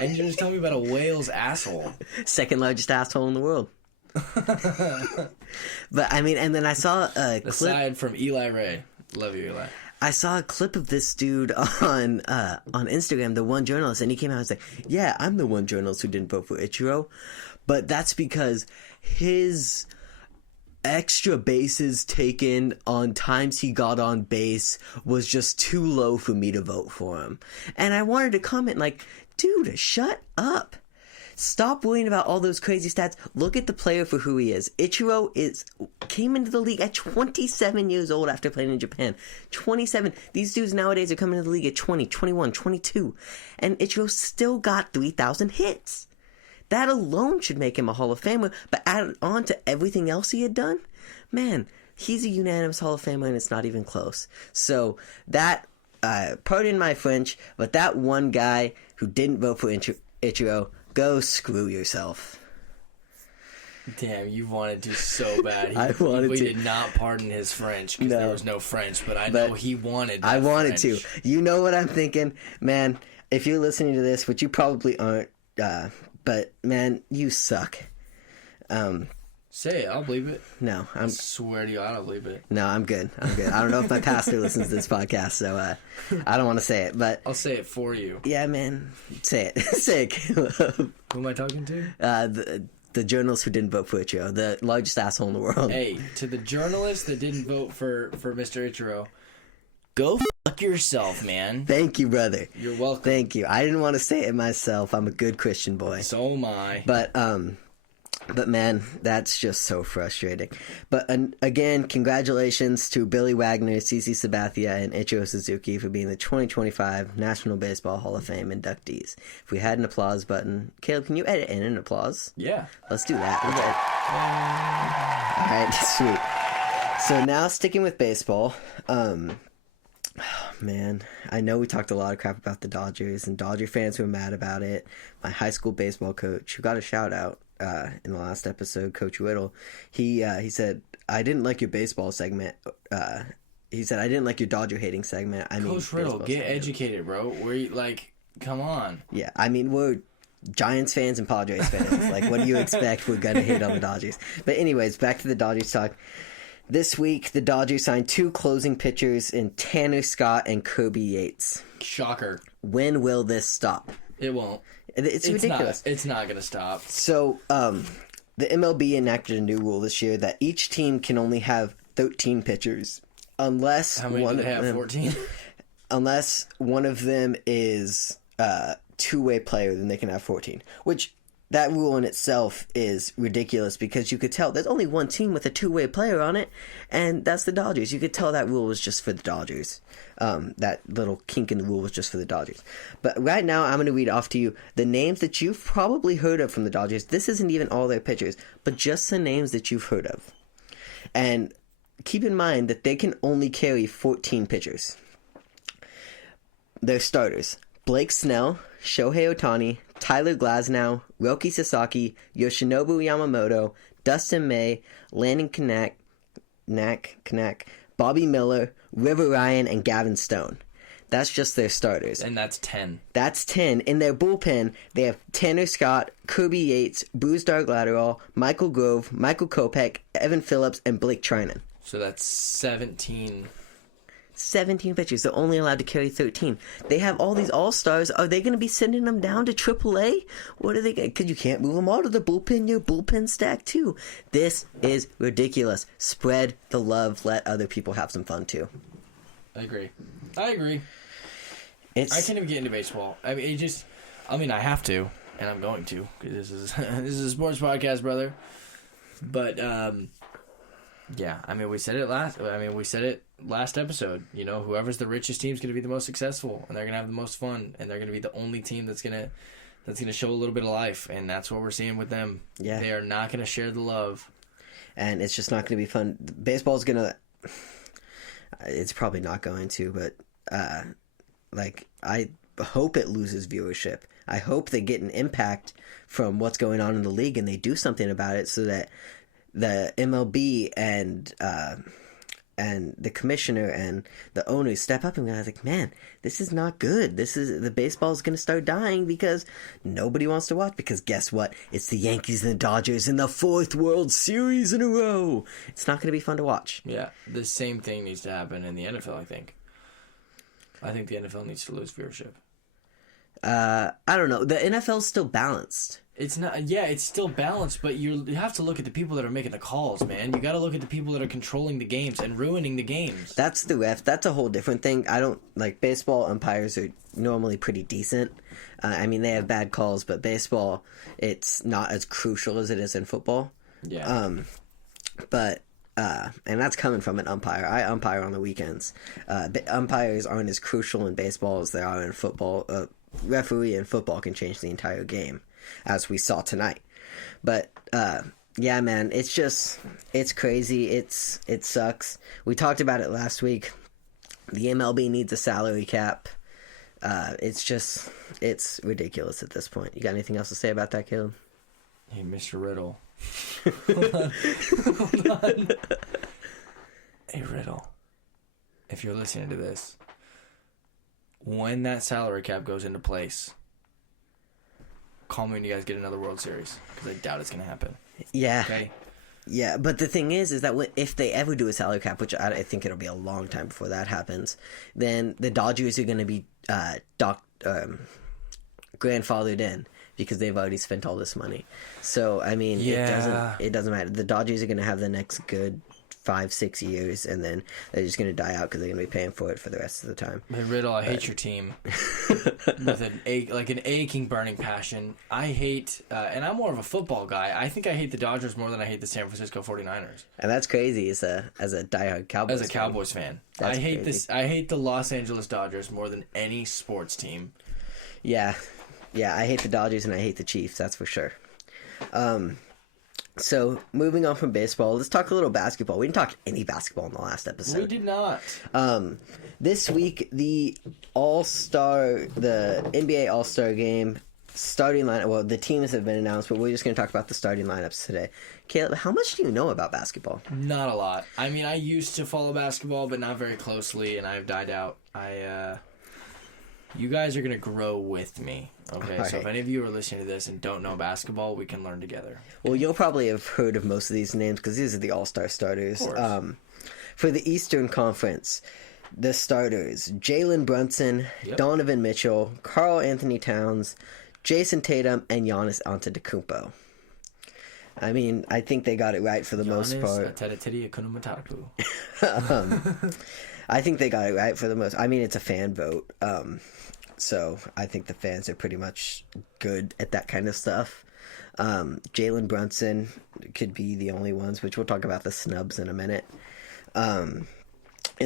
and you're just telling me about a whale's asshole. Second largest asshole in the world. But, I mean, and then I saw a clip. Aside from Eli Ray. Love you, Eli. I saw a clip of this dude on Instagram, the one journalist, and he came out and was like, yeah, I'm the one journalist who didn't vote for Ichiro, but that's because his extra bases taken on times he got on base was just too low for me to vote for him. And I wanted to comment like, dude, shut up. Stop worrying about all those crazy stats. Look at the player for who he is. Ichiro came into the league at 27 years old after playing in Japan. 27. These dudes nowadays are coming into the league at 20, 21, 22. And Ichiro still got 3,000 hits. That alone should make him a Hall of Famer, but add on to everything else he had done, man, he's a unanimous Hall of Famer, and it's not even close. So that, pardon my French, but that one guy who didn't vote for Ichiro, go screw yourself. Damn, you wanted to so bad. We did not pardon his French because there was no French, but know he wanted that I wanted French. to. You know what I'm thinking? Man, if you're listening to this, which you probably aren't, but, man, you suck. Say it. I'll believe it. No. I swear to you, I don't believe it. No, I'm good. I don't know if my pastor listens to this podcast, so I don't want to say it, but... I'll say it for you. Yeah, man. Say it. Say it, Caleb. Who am I talking to? The journalist who didn't vote for Ichiro, the largest asshole in the world. Hey, to the journalist that didn't vote for Mr. Ichiro, go fuck yourself, man. Thank you, brother. You're welcome. Thank you. I didn't want to say it myself. I'm a good Christian boy. So am I. But man, that's just so frustrating. But again, congratulations to Billy Wagner, CeCe Sabathia, and Ichiro Suzuki for being the 2025 National Baseball Hall of Fame inductees. If we had an applause button, Caleb, can you edit in an applause? Yeah. Let's do that. All right, sweet. So now sticking with baseball, man, I know we talked a lot of crap about the Dodgers, and Dodger fans were mad about it. My high school baseball coach, who got a shout out in the last episode, Coach Whittle, he said, I didn't like your baseball segment. He said, I didn't like your Dodger hating segment. Coach Whittle, get educated, bro. Come on. Yeah, I mean, we're Giants fans and Padres fans. Like, what do you expect? We're going to hate on the Dodgers. But anyways, back to the Dodgers talk. This week, the Dodgers signed 2 closing pitchers in Tanner Scott and Kirby Yates. Shocker. When will this stop? It won't. It's ridiculous. It's not going to stop. So, the MLB enacted a new rule this year that each team can only have 13 pitchers unless How many do they have? 14? Unless one of them is a two-way player, then they can have 14. Which, that rule in itself is ridiculous because you could tell there's only one team with a two-way player on it, and that's the Dodgers. You could tell that rule was just for the Dodgers. That little kink in the rule was just for the Dodgers. But right now, I'm going to read off to you the names that you've probably heard of from the Dodgers. This isn't even all their pitchers, but just the names that you've heard of. And keep in mind that they can only carry 14 pitchers. Their starters: Blake Snell, Shohei Ohtani, Tyler Glasnow, Roki Sasaki, Yoshinobu Yamamoto, Dustin May, Landon Knack, Bobby Miller, River Ryan, and Gavin Stone. That's just their starters. And that's 10. That's 10. In their bullpen, they have Tanner Scott, Kirby Yates, Brusdar Gladwell, Michael Grove, Michael Kopech, Evan Phillips, and Blake Trinan. So that's 17. 17 pitchers. They're only allowed to carry 13. They have all these all-stars. Are they going to be sending them down to AAA? What are they going to... Because you can't move them out of the bullpen. Your bullpen stack, too. This is ridiculous. Spread the love. Let other people have some fun, too. I agree. I can't even get into baseball. I mean, I have to, and I'm going to, because this is a sports podcast, brother. But, yeah, I mean, we said it last episode. You know, whoever's the richest team is going to be the most successful, and they're going to have the most fun, and they're going to be the only team that's going to show a little bit of life, and that's what we're seeing with them. Yeah. They are not going to share the love. And it's just not going to be fun. Baseball's going to... It's probably not going to, but, I hope it loses viewership. I hope they get an impact from what's going on in the league, and they do something about it so that the MLB and the commissioner and the owners step up and go like, man, this is not good. The baseball's going to start dying because nobody wants to watch. Because guess what? It's the Yankees and the Dodgers in the 4th World Series in a row. It's not going to be fun to watch. Yeah, the same thing needs to happen in the NFL, I think. I think the NFL needs to lose viewership. I don't know. The NFL's still balanced. It's not. Yeah, it's still balanced, but you have to look at the people that are making the calls, man. You got to look at the people that are controlling the games and ruining the games. That's the ref. That's a whole different thing. I don't like baseball. Umpires are normally pretty decent. I mean, they have bad calls, but baseball, it's not as crucial as it is in football. Yeah. But and that's coming from an umpire. I umpire on the weekends. Umpires aren't as crucial in baseball as they are in football. Referee in football can change the entire game, as we saw tonight. But yeah, man, it's crazy. It sucks. We talked about it last week. The MLB needs a salary cap. It's ridiculous at this point. You got anything else to say about that, Caleb? Hey, Mr. Riddle. Hold on. Hey, Riddle. If you're listening to this, when that salary cap goes into place, call me when you guys get another World Series, because I doubt it's going to happen. Yeah. Okay? Yeah, but the thing is that if they ever do a salary cap, which I think it'll be a long time before that happens, then the Dodgers are going to be grandfathered in because they've already spent all this money. So, I mean, it doesn't matter. The Dodgers are going to have the next good 5-6 years, and then they're just going to die out because they're going to be paying for it for the rest of the time. Hey, Riddle, I hate your team with an aching, burning passion. I hate, and I'm more of a football guy. I think I hate the Dodgers more than I hate the San Francisco 49ers. And that's crazy as a diehard Cowboys fan. As a Cowboys fan. I hate this. I hate the Los Angeles Dodgers more than any sports team. Yeah, I hate the Dodgers and I hate the Chiefs, that's for sure. So, moving on from baseball, let's talk a little basketball. We didn't talk any basketball in the last episode. We did not. This week, the NBA All-Star Game starting lineup, well, the teams have been announced, but we're just going to talk about the starting lineups today. Caleb, how much do you know about basketball? Not a lot. I mean, I used to follow basketball, but not very closely, and I've died out. You guys are going to grow with me, okay? All so right. if any of you are listening to this and don't know basketball, we can learn together. Well, you'll probably have heard of most of these names because these are the All-Star starters. Of course. For the Eastern Conference, the starters, Jalen Brunson, Yep. Donovan Mitchell, Karl Anthony Towns, Jason Tatum, and Giannis Antetokounmpo. I mean, I think they got it right for the most part. I think they got it right for the most. I mean, it's a fan vote, so I think the fans are pretty much good at that kind of stuff. Jalen Brunson could be the only ones, which we'll talk about the snubs in a minute. In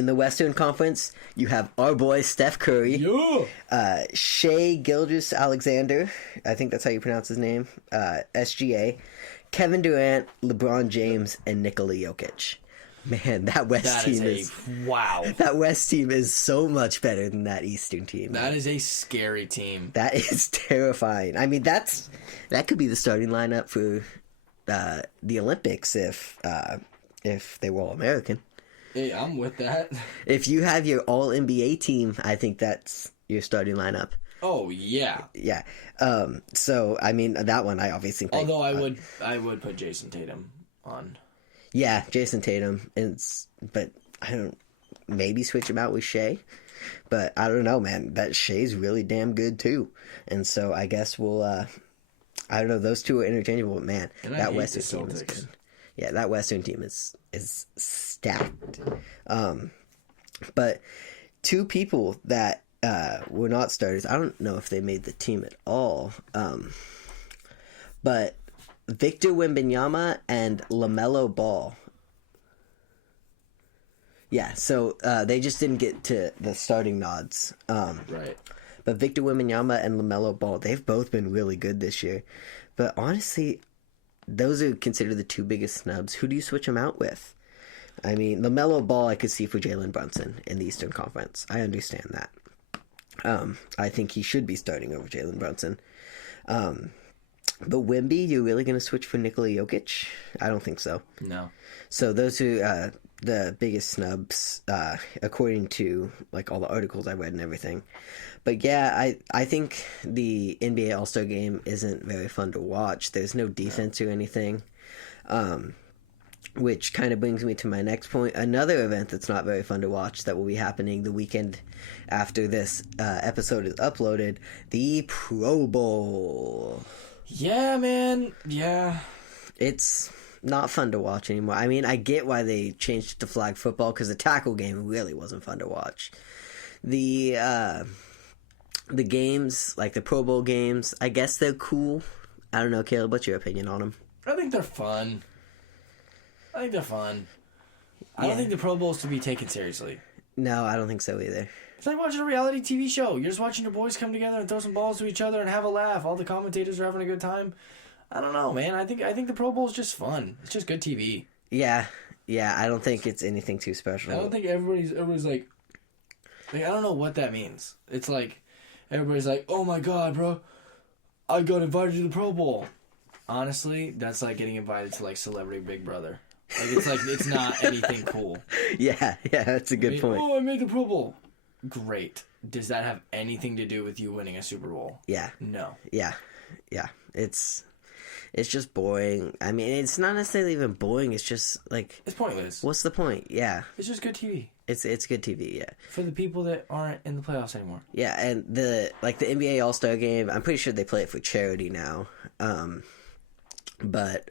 the Western Conference, you have our boy Steph Curry, Shai Gilgeous-Alexander, I think that's how you pronounce his name, SGA, Kevin Durant, LeBron James, and Nikola Jokic. Man, that West team is wow. That West team is so much better than that Eastern team. That is a scary team. That is terrifying. I mean, that could be the starting lineup for the Olympics if they were all American. Hey, I'm with that. If you have your all NBA team, I think that's your starting lineup. Oh yeah. Yeah. So I mean, that one I obviously think. Although I would put Jason Tatum on. Yeah, Jason Tatum, but I don't. Maybe switch him out with Shai, but I don't know, man. That Shai's really damn good too, and so I guess we'll. I don't know. Those two are interchangeable, but man, And that Western team is good. Yeah, that Western team is stacked. But two people that were not starters. I don't know if they made the team at all. But Victor Wembanyama and LaMelo Ball. Yeah, so they just didn't get to the starting nods. Right. But Victor Wembanyama and LaMelo Ball, they've both been really good this year. But honestly, those are considered the two biggest snubs. Who do you switch them out with? I mean, LaMelo Ball I could see for Jalen Brunson in the Eastern Conference. I understand that. I think he should be starting over Jalen Brunson. But Wemby, you're really going to switch for Nikola Jokic? I don't think so. No. So those are the biggest snubs, according to like all the articles I read and everything. But yeah, I think the NBA All-Star Game isn't very fun to watch. There's no defense or anything. Which kind of brings me to my next point. Another event that's not very fun to watch that will be happening the weekend after this episode is uploaded, the Pro Bowl. Yeah, man. Yeah. It's not fun to watch anymore. I mean, I get why they changed it to flag football, because the tackle game really wasn't fun to watch. The games, like the Pro Bowl games, I guess they're cool. I don't know, Caleb, what's your opinion on them? I think they're fun. I don't Yeah. think the Pro Bowl is to be taken seriously. No, I don't think so either. It's like watching a reality TV show. You're just watching your boys come together and throw some balls to each other and have a laugh. All the commentators are having a good time. I don't know, man. I think the Pro Bowl is just fun. It's just good TV. Yeah, I don't think it's anything too special. I don't think everybody's like I don't know what that means. It's like everybody's like, "Oh my god, bro, I got invited to the Pro Bowl." Honestly, that's like getting invited to like Celebrity Big Brother. Like it's not anything cool. Yeah, that's a good point. Oh, I made the Pro Bowl. Great. Does that have anything to do with you winning a Super Bowl? Yeah. No. Yeah. It's just boring. I mean, it's not necessarily even boring. It's just like, It's pointless. what's the point? Yeah. It's just good TV. It's good TV, yeah. For the people that aren't in the playoffs anymore. Yeah, and the NBA All-Star Game, I'm pretty sure they play it for charity now. But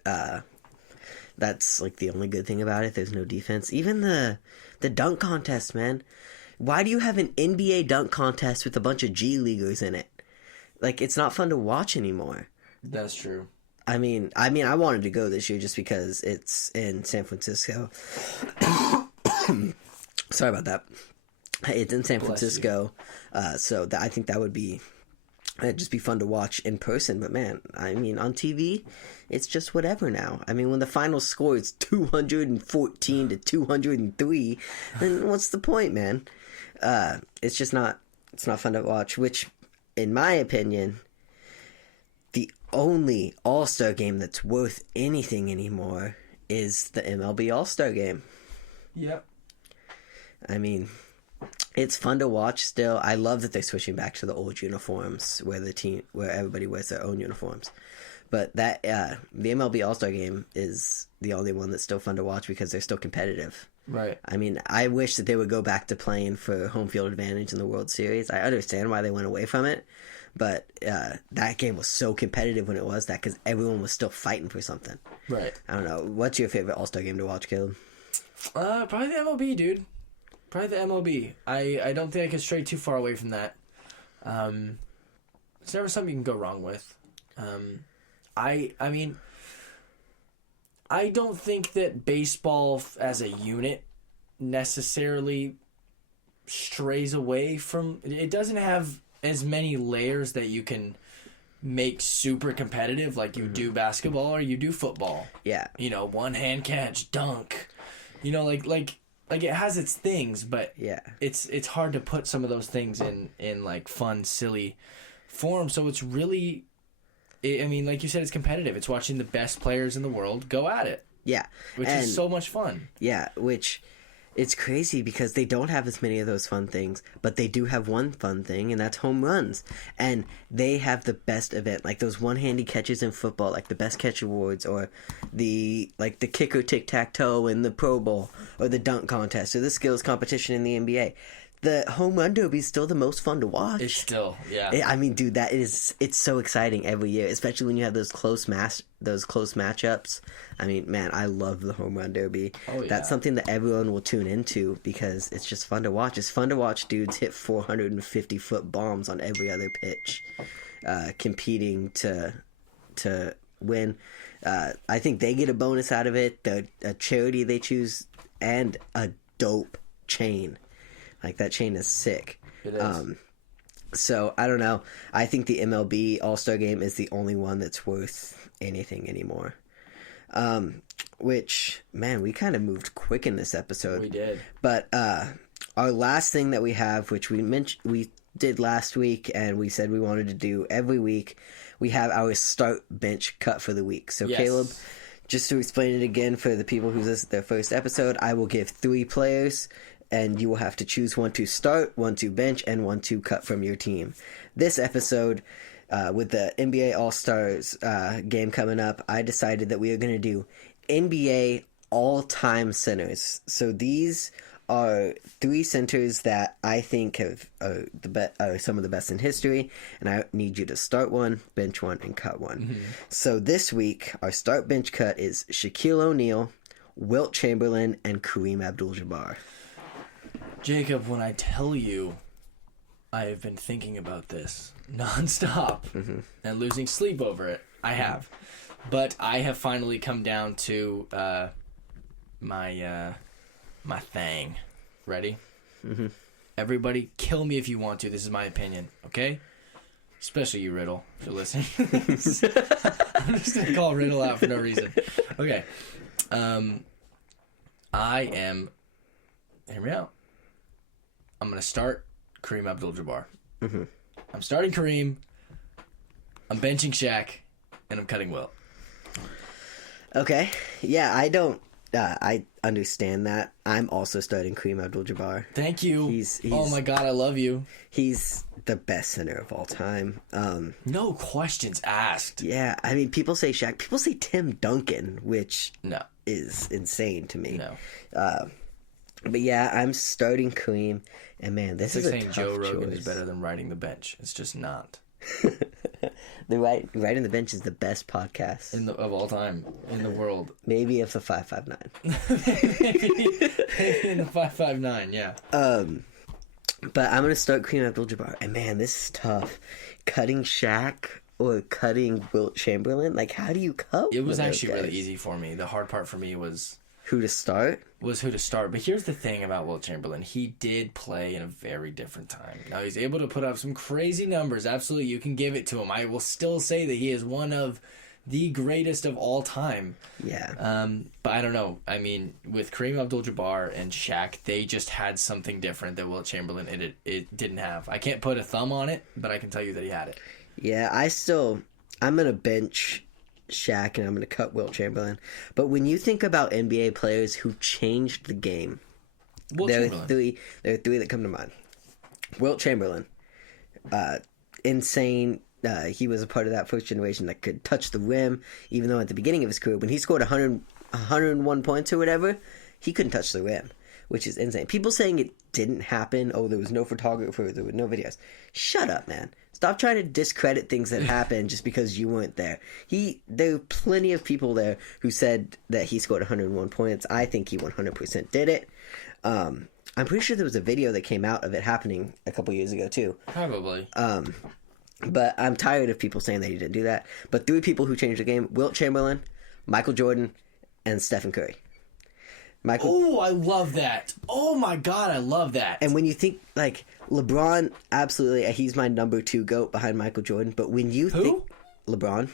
that's like the only good thing about it. There's no defense. Even the dunk contest, man. Why do you have an NBA dunk contest with a bunch of G Leaguers in it? Like, it's not fun to watch anymore. That's true. I mean, I wanted to go this year just because it's in San Francisco. Sorry about that. It's in San Francisco, so I think that would be just be fun to watch in person. But man, I mean, on TV, it's just whatever now. I mean, when the final score is 214 to 203, then what's the point, man? It's just not. It's not fun to watch. Which, in my opinion, the only All-Star game that's worth anything anymore is the MLB All-Star game. Yep. I mean, it's fun to watch still. I love that they're switching back to the old uniforms where everybody wears their own uniforms. But that the MLB All-Star game is the only one that's still fun to watch because they're still competitive. Right. I mean, I wish that they would go back to playing for home field advantage in the World Series. I understand why they went away from it, but that game was so competitive when it was that because everyone was still fighting for something. Right. I don't know. What's your favorite All-Star game to watch, Caleb? Probably the MLB, dude. Probably the MLB. I don't think I could stray too far away from that. It's never something you can go wrong with. I mean, I don't think that baseball as a unit necessarily strays away from... It doesn't have as many layers that you can make super competitive like you do basketball or you do football. Yeah. You know, one hand catch, dunk. You know, like it has its things, but yeah, it's hard to put some of those things in like fun, silly form. So it's really... I mean, like you said, it's competitive. It's watching the best players in the world go at it. Yeah. Which is so much fun. Yeah, which it's crazy because they don't have as many of those fun things, but they do have one fun thing, and that's home runs. And they have the best event, like those one-handed catches in football, like the best catch awards, or the kicker tic-tac-toe in the Pro Bowl, or the dunk contest, or the skills competition in the NBA. The home run derby is still the most fun to watch. It's still, yeah. I mean, dude, it's so exciting every year, especially when you have those close matchups. I mean, man, I love the home run derby. Oh, yeah. That's something that everyone will tune into because it's just fun to watch. It's fun to watch dudes hit 450-foot bombs on every other pitch, competing to win. I think they get a bonus out of it, a charity they choose, and a dope chain. Like, that chain is sick. It is. So, I don't know. I think the MLB All-Star Game is the only one that's worth anything anymore. Which, man, we kind of moved quick in this episode. We did. But our last thing that we have, which we did last week, and we said we wanted to do every week, we have our start bench cut for the week. So, yes. Caleb, just to explain it again for the people who listened to their first episode, I will give 3 players, and you will have to choose one to start, one to bench, and one to cut from your team. This episode, with the NBA All-Stars game coming up, I decided that we are going to do NBA all-time centers. So these are three centers that I think are some of the best in history, and I need you to start one, bench one, and cut one. Mm-hmm. So this week, our start bench cut is Shaquille O'Neal, Wilt Chamberlain, and Kareem Abdul-Jabbar. Jacob, when I tell you I have been thinking about this nonstop and losing sleep over it, I have. But I have finally come down to my thing. Ready? Mm-hmm. Everybody, kill me if you want to. This is my opinion, okay? Especially you, Riddle, if you're listening. I'm just going to call Riddle out for no reason. Okay. I am... Hear me out. I'm going to start Kareem Abdul-Jabbar. Mm-hmm. I'm starting Kareem. I'm benching Shaq. And I'm cutting Wilt. Okay. Yeah, I understand that. I'm also starting Kareem Abdul-Jabbar. Thank you. He's oh my God, I love you. He's the best center of all time. No questions asked. Yeah, I mean, people say Shaq. People say Tim Duncan, which No. is insane to me. No. But yeah, I'm starting Kareem, and man, this It's is like a saying tough Joe Rogan choice. is better than riding the bench. It's just not. The Riding the Bench is the best podcast Of all time in the world. maybe of the 559. Maybe in the 559, yeah. But I'm gonna start Kareem Abdul-Jabbar, and man, this is tough. Cutting Shaq or cutting Wilt Chamberlain, like how do you cut? It was one of actually those really guys? easy for me. The hard part for me was Who to start? who to start. But here's the thing about Wilt Chamberlain. He did play in a very different time. Now, he's able to put up some crazy numbers. Absolutely, you can give it to him. I will still say that he is one of the greatest of all time. Yeah. But I don't know. I mean, with Kareem Abdul-Jabbar and Shaq, they just had something different that Wilt Chamberlain it didn't have. I can't put a thumb on it, but I can tell you that he had it. Yeah, I'm going to bench Shaq and I'm going to cut Wilt Chamberlain. But when you think about NBA players who changed the game, there are three that come to mind. Wilt Chamberlain, insane. He was a part of that first generation that could touch the rim, even though at the beginning of his career, when he scored 101 points or whatever, he couldn't touch the rim, which is insane. People saying it didn't happen, oh, there was no photographer, there were no videos. Shut up, man. Stop trying to discredit things that happened just because you weren't there. There were plenty of people there who said that he scored 101 points. I think he 100% did it. I'm pretty sure there was a video that came out of it happening a couple years ago, too. Probably. But I'm tired of people saying that he didn't do that. But three people who changed the game: Wilt Chamberlain, Michael Jordan, and Stephen Curry. Oh, I love that. Oh, my God, I love that. And when you think, like, LeBron, absolutely, he's my number 2 GOAT behind Michael Jordan. But when you think... LeBron.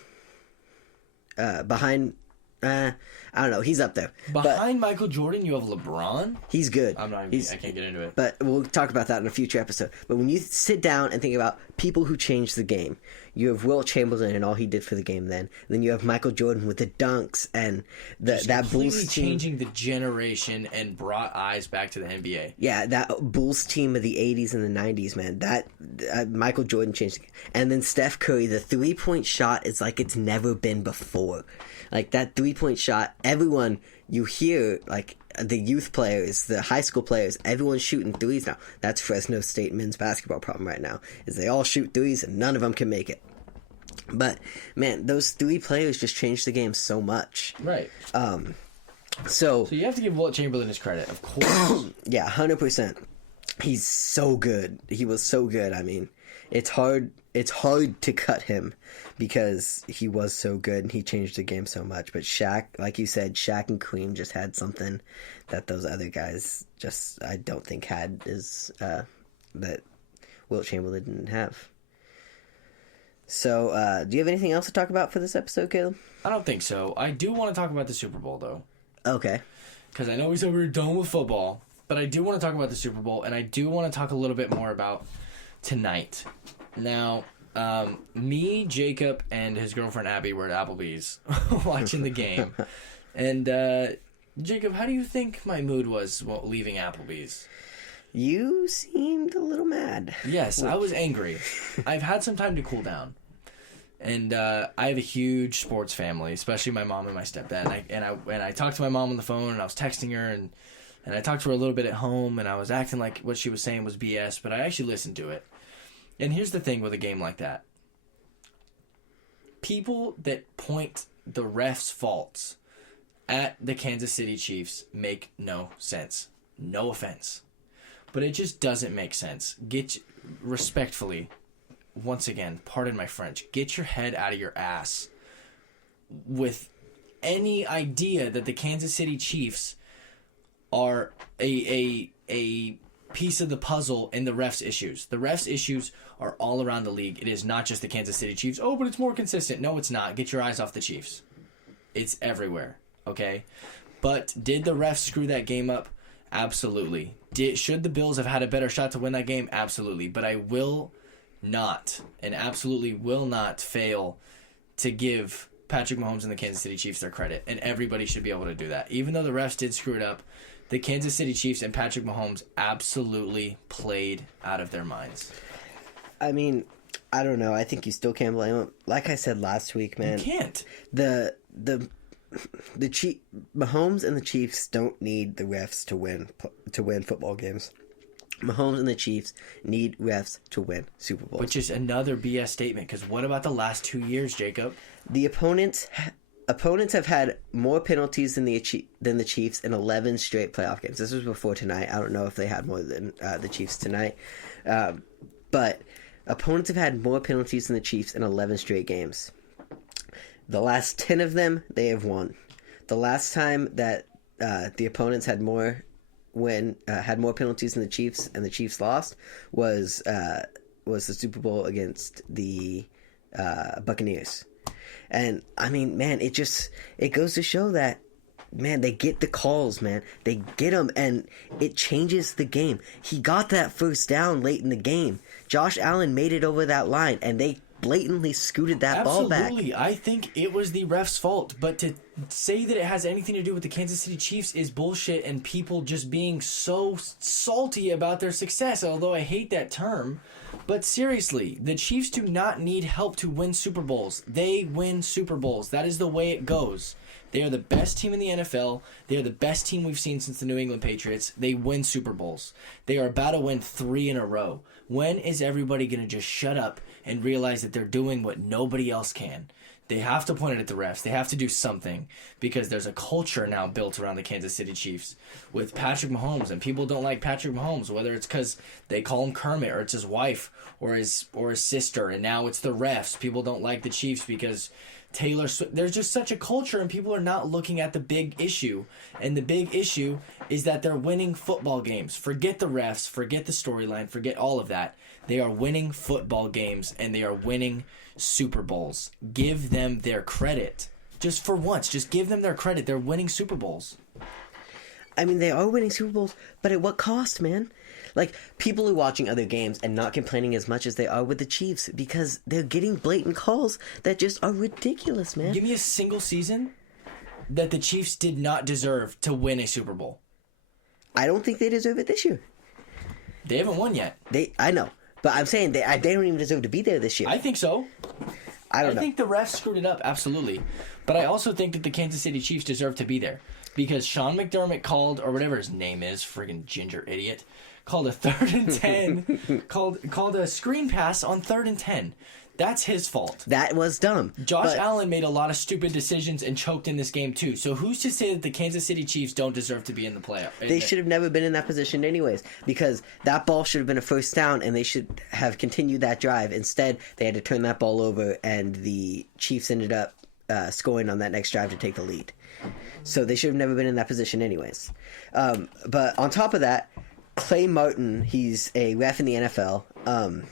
Behind... I don't know. He's up there. Behind Michael Jordan, you have LeBron? He's good. I can't get into it. But we'll talk about that in a future episode. But when you sit down and think about people who changed the game, you have Wilt Chamberlain and all he did for the game then. Then you have Michael Jordan with the dunks and that Bulls team. Changing the generation and brought eyes back to the NBA. Yeah, that Bulls team of the 80s and the 90s, man. That Michael Jordan changed the game. And then Steph Curry, the 3-point shot is like it's never been before. Like that 3-point shot, everyone you hear, like the youth players, the high school players, everyone's shooting threes now. That's Fresno State men's basketball problem right now, is they all shoot threes and none of them can make it. But man, those 3 players just changed the game so much. Right. So you have to give Wilt Chamberlain his credit, of course. Yeah, 100%. He's so good. He was so good. I mean, it's hard to cut him because he was so good and he changed the game so much. But Shaq, like you said, Shaq and Kareem just had something that those other guys just, I don't think had that Wilt Chamberlain didn't have. So, do you have anything else to talk about for this episode, Caleb? I don't think so. I do want to talk about the Super Bowl, though. Okay. Because I know we said we were done with football, but I do want to talk about the Super Bowl, and I do want to talk a little bit more about tonight. Now, me, Jacob, and his girlfriend Abby were at Applebee's watching the game. And, Jacob, how do you think my mood was leaving Applebee's? You seemed a little mad. Yes, I was angry. I've had some time to cool down. And I have a huge sports family, especially my mom and my stepdad. And I talked to my mom on the phone, and I was texting her, and And I talked to her a little bit at home, and I was acting like what she was saying was BS, but I actually listened to it. And here's the thing with a game like that. People that point the refs' faults at the Kansas City Chiefs make no sense. No offense. But it just doesn't make sense. Respectfully, once again, pardon my French, get your head out of your ass with any idea that the Kansas City Chiefs are a piece of the puzzle in the refs' issues. The refs' issues are all around the league. It is not just the Kansas City Chiefs. Oh, but it's more consistent. No, it's not. Get your eyes off the Chiefs. It's everywhere, okay? But did the refs screw that game up? Absolutely. Should the Bills have had a better shot to win that game? Absolutely. But I will not, and absolutely will not fail to give Patrick Mahomes and the Kansas City Chiefs their credit. And everybody should be able to do that. Even though the refs did screw it up, the Kansas City Chiefs and Patrick Mahomes absolutely played out of their minds. I mean, I don't know. I think you still can't blame them. Like I said last week, man. You can't. The Mahomes and the Chiefs don't need the refs to win football games. Mahomes and the Chiefs need refs to win Super Bowls. Which is another BS statement, because what about the last 2 years, Jacob? The opponents have had more penalties than the Chiefs in 11 straight playoff games. This was before tonight. I don't know if they had more than the Chiefs tonight. But opponents have had more penalties than the Chiefs in 11 straight games. The last 10 of them, they have won. The last time that the opponents had more penalties than the Chiefs and the Chiefs lost was the Super Bowl against the Buccaneers. And I mean, man, it goes to show that, man, they get the calls, man. They get them, and it changes the game. He got that first down late in the game. Josh Allen made it over that line, and they blatantly scooted that ball back. Absolutely. I think it was the ref's fault, but to say that it has anything to do with the Kansas City Chiefs is bullshit, and people just being so salty about their success, although I hate that term. But seriously, the Chiefs do not need help to win Super Bowls. They win Super Bowls. That is the way it goes. They are the best team in the NFL. They are the best team we've seen since the New England Patriots. They win Super Bowls. They are about to win 3 in a row. When is everybody going to just shut up and realize that they're doing what nobody else can? They have to point it at the refs. They have to do something, because there's a culture now built around the Kansas City Chiefs with Patrick Mahomes, and people don't like Patrick Mahomes, whether it's because they call him Kermit, or it's his wife, or his sister, and now it's the refs. People don't like the Chiefs because Taylor Swift. There's just such a culture, and people are not looking at the big issue, and the big issue is that they're winning football games. Forget the refs, forget the storyline, forget all of that. They are winning football games, and they are winning Super Bowls. Give them their credit. Just for once, just give them their credit. They're winning Super Bowls. I mean, they are winning Super Bowls, but at what cost, man? Like, people are watching other games and not complaining as much as they are with the Chiefs because they're getting blatant calls that just are ridiculous, man. Give me a single season that the Chiefs did not deserve to win a Super Bowl. I don't think they deserve it this year. They haven't won yet. I know. But I'm saying they don't even deserve to be there this year. I think so. I think the refs screwed it up, absolutely. But I also think that the Kansas City Chiefs deserve to be there. Because Sean McDermott called, or whatever his name is, friggin' ginger idiot, called a 3rd and 10, called a screen pass on 3rd and 10. That's his fault. That was dumb. Josh Allen made a lot of stupid decisions and choked in this game too. So who's to say that the Kansas City Chiefs don't deserve to be in the playoff? They should have never been in that position anyways, because that ball should have been a first down and they should have continued that drive. Instead, they had to turn that ball over, and the Chiefs ended up scoring on that next drive to take the lead. So they should have never been in that position anyways. But on top of that, Clay Martin, he's a ref in the NFL.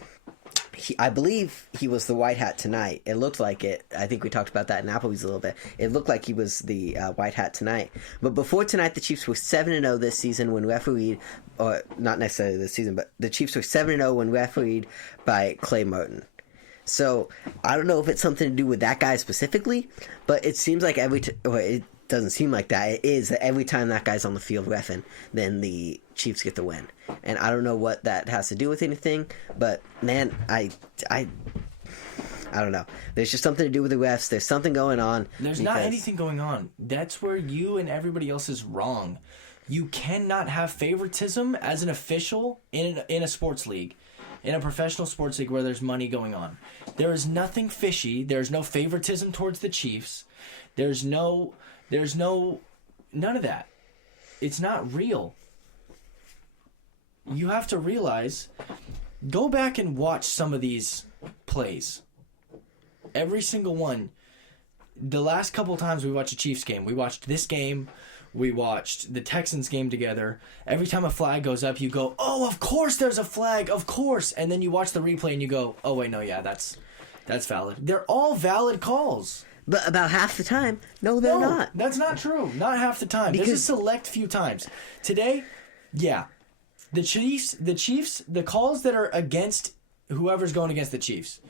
I believe he was the white hat tonight. It looked like it. I think we talked about that in Applebee's a little bit. It looked like he was the white hat tonight. But before tonight, the Chiefs were 7-0 this season when refereed, or not necessarily this season, but the Chiefs were 7-0 when refereed by Clay Martin. So I don't know if it's something to do with that guy specifically, but it seems like it doesn't seem like that. It is that every time that guy's on the field reffing, then the Chiefs get the win. And I don't know what that has to do with anything, but man, I don't know. There's just something to do with the refs. There's something going on. There's not anything going on. That's where you and everybody else is wrong. You cannot have favoritism as an official in a sports league, in a professional sports league where there's money going on. There is nothing fishy. There's no favoritism towards the Chiefs. There's none of that. It's not real. You have to realize, go back and watch some of these plays. Every single one. The last couple times we watched a Chiefs game, we watched this game, we watched the Texans game together. Every time a flag goes up, you go, oh, of course there's a flag, of course. And then you watch the replay and you go, oh, wait, no, yeah, that's valid. They're all valid calls. But about half the time, no, they're not. That's not true. Not half the time. There's a select few times. Today, yeah. The Chiefs, the calls that are against whoever's going against the Chiefs,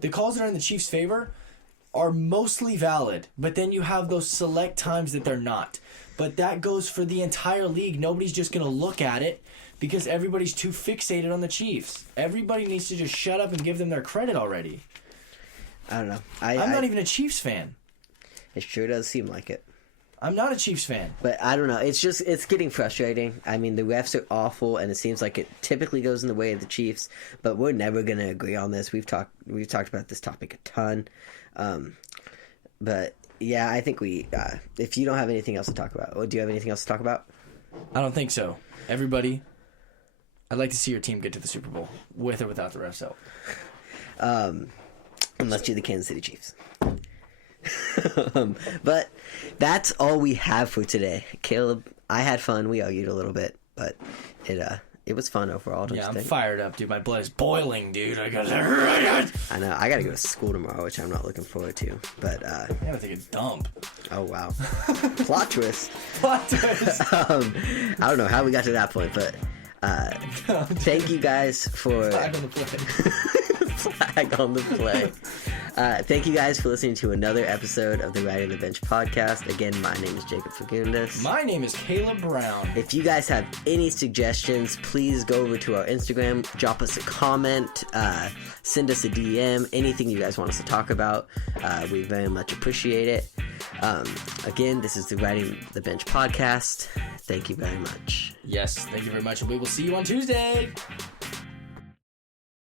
the calls that are in the Chiefs' favor are mostly valid. But then you have those select times that they're not. But that goes for the entire league. Nobody's just going to look at it because everybody's too fixated on the Chiefs. Everybody needs to just shut up and give them their credit already. I don't know. I'm not even a Chiefs fan. It sure does seem like it. I'm not a Chiefs fan. But I don't know. It's getting frustrating. I mean, the refs are awful, and it seems like it typically goes in the way of the Chiefs. But we're never going to agree on this. We've talked about this topic a ton. But yeah, I think if you don't have anything else to talk about, or do you have anything else to talk about? I don't think so. Everybody, I'd like to see your team get to the Super Bowl with or without the refs help. Unless you're the Kansas City Chiefs. But that's all we have for today. Caleb, I had fun. We argued a little bit, but it was fun overall. Yeah, I'm fired up, dude. My blood is boiling, dude. I know. I got to go to school tomorrow, which I'm not looking forward to. But I gotta take a dump. Oh wow, plot twist. Plot twist. I don't know how we got to that point, but thank you guys for Flag on the play. Flag on the play. Thank you guys for listening to another episode of the Riding the Bench podcast. Again, my name is Jacob Fagundes. My name is Caleb Brown. If you guys have any suggestions, please go over to our Instagram, drop us a comment, send us a DM, anything you guys want us to talk about. We very much appreciate it. Again, this is the Riding the Bench podcast. Thank you very much. Yes, thank you very much, and we will see you on Tuesday.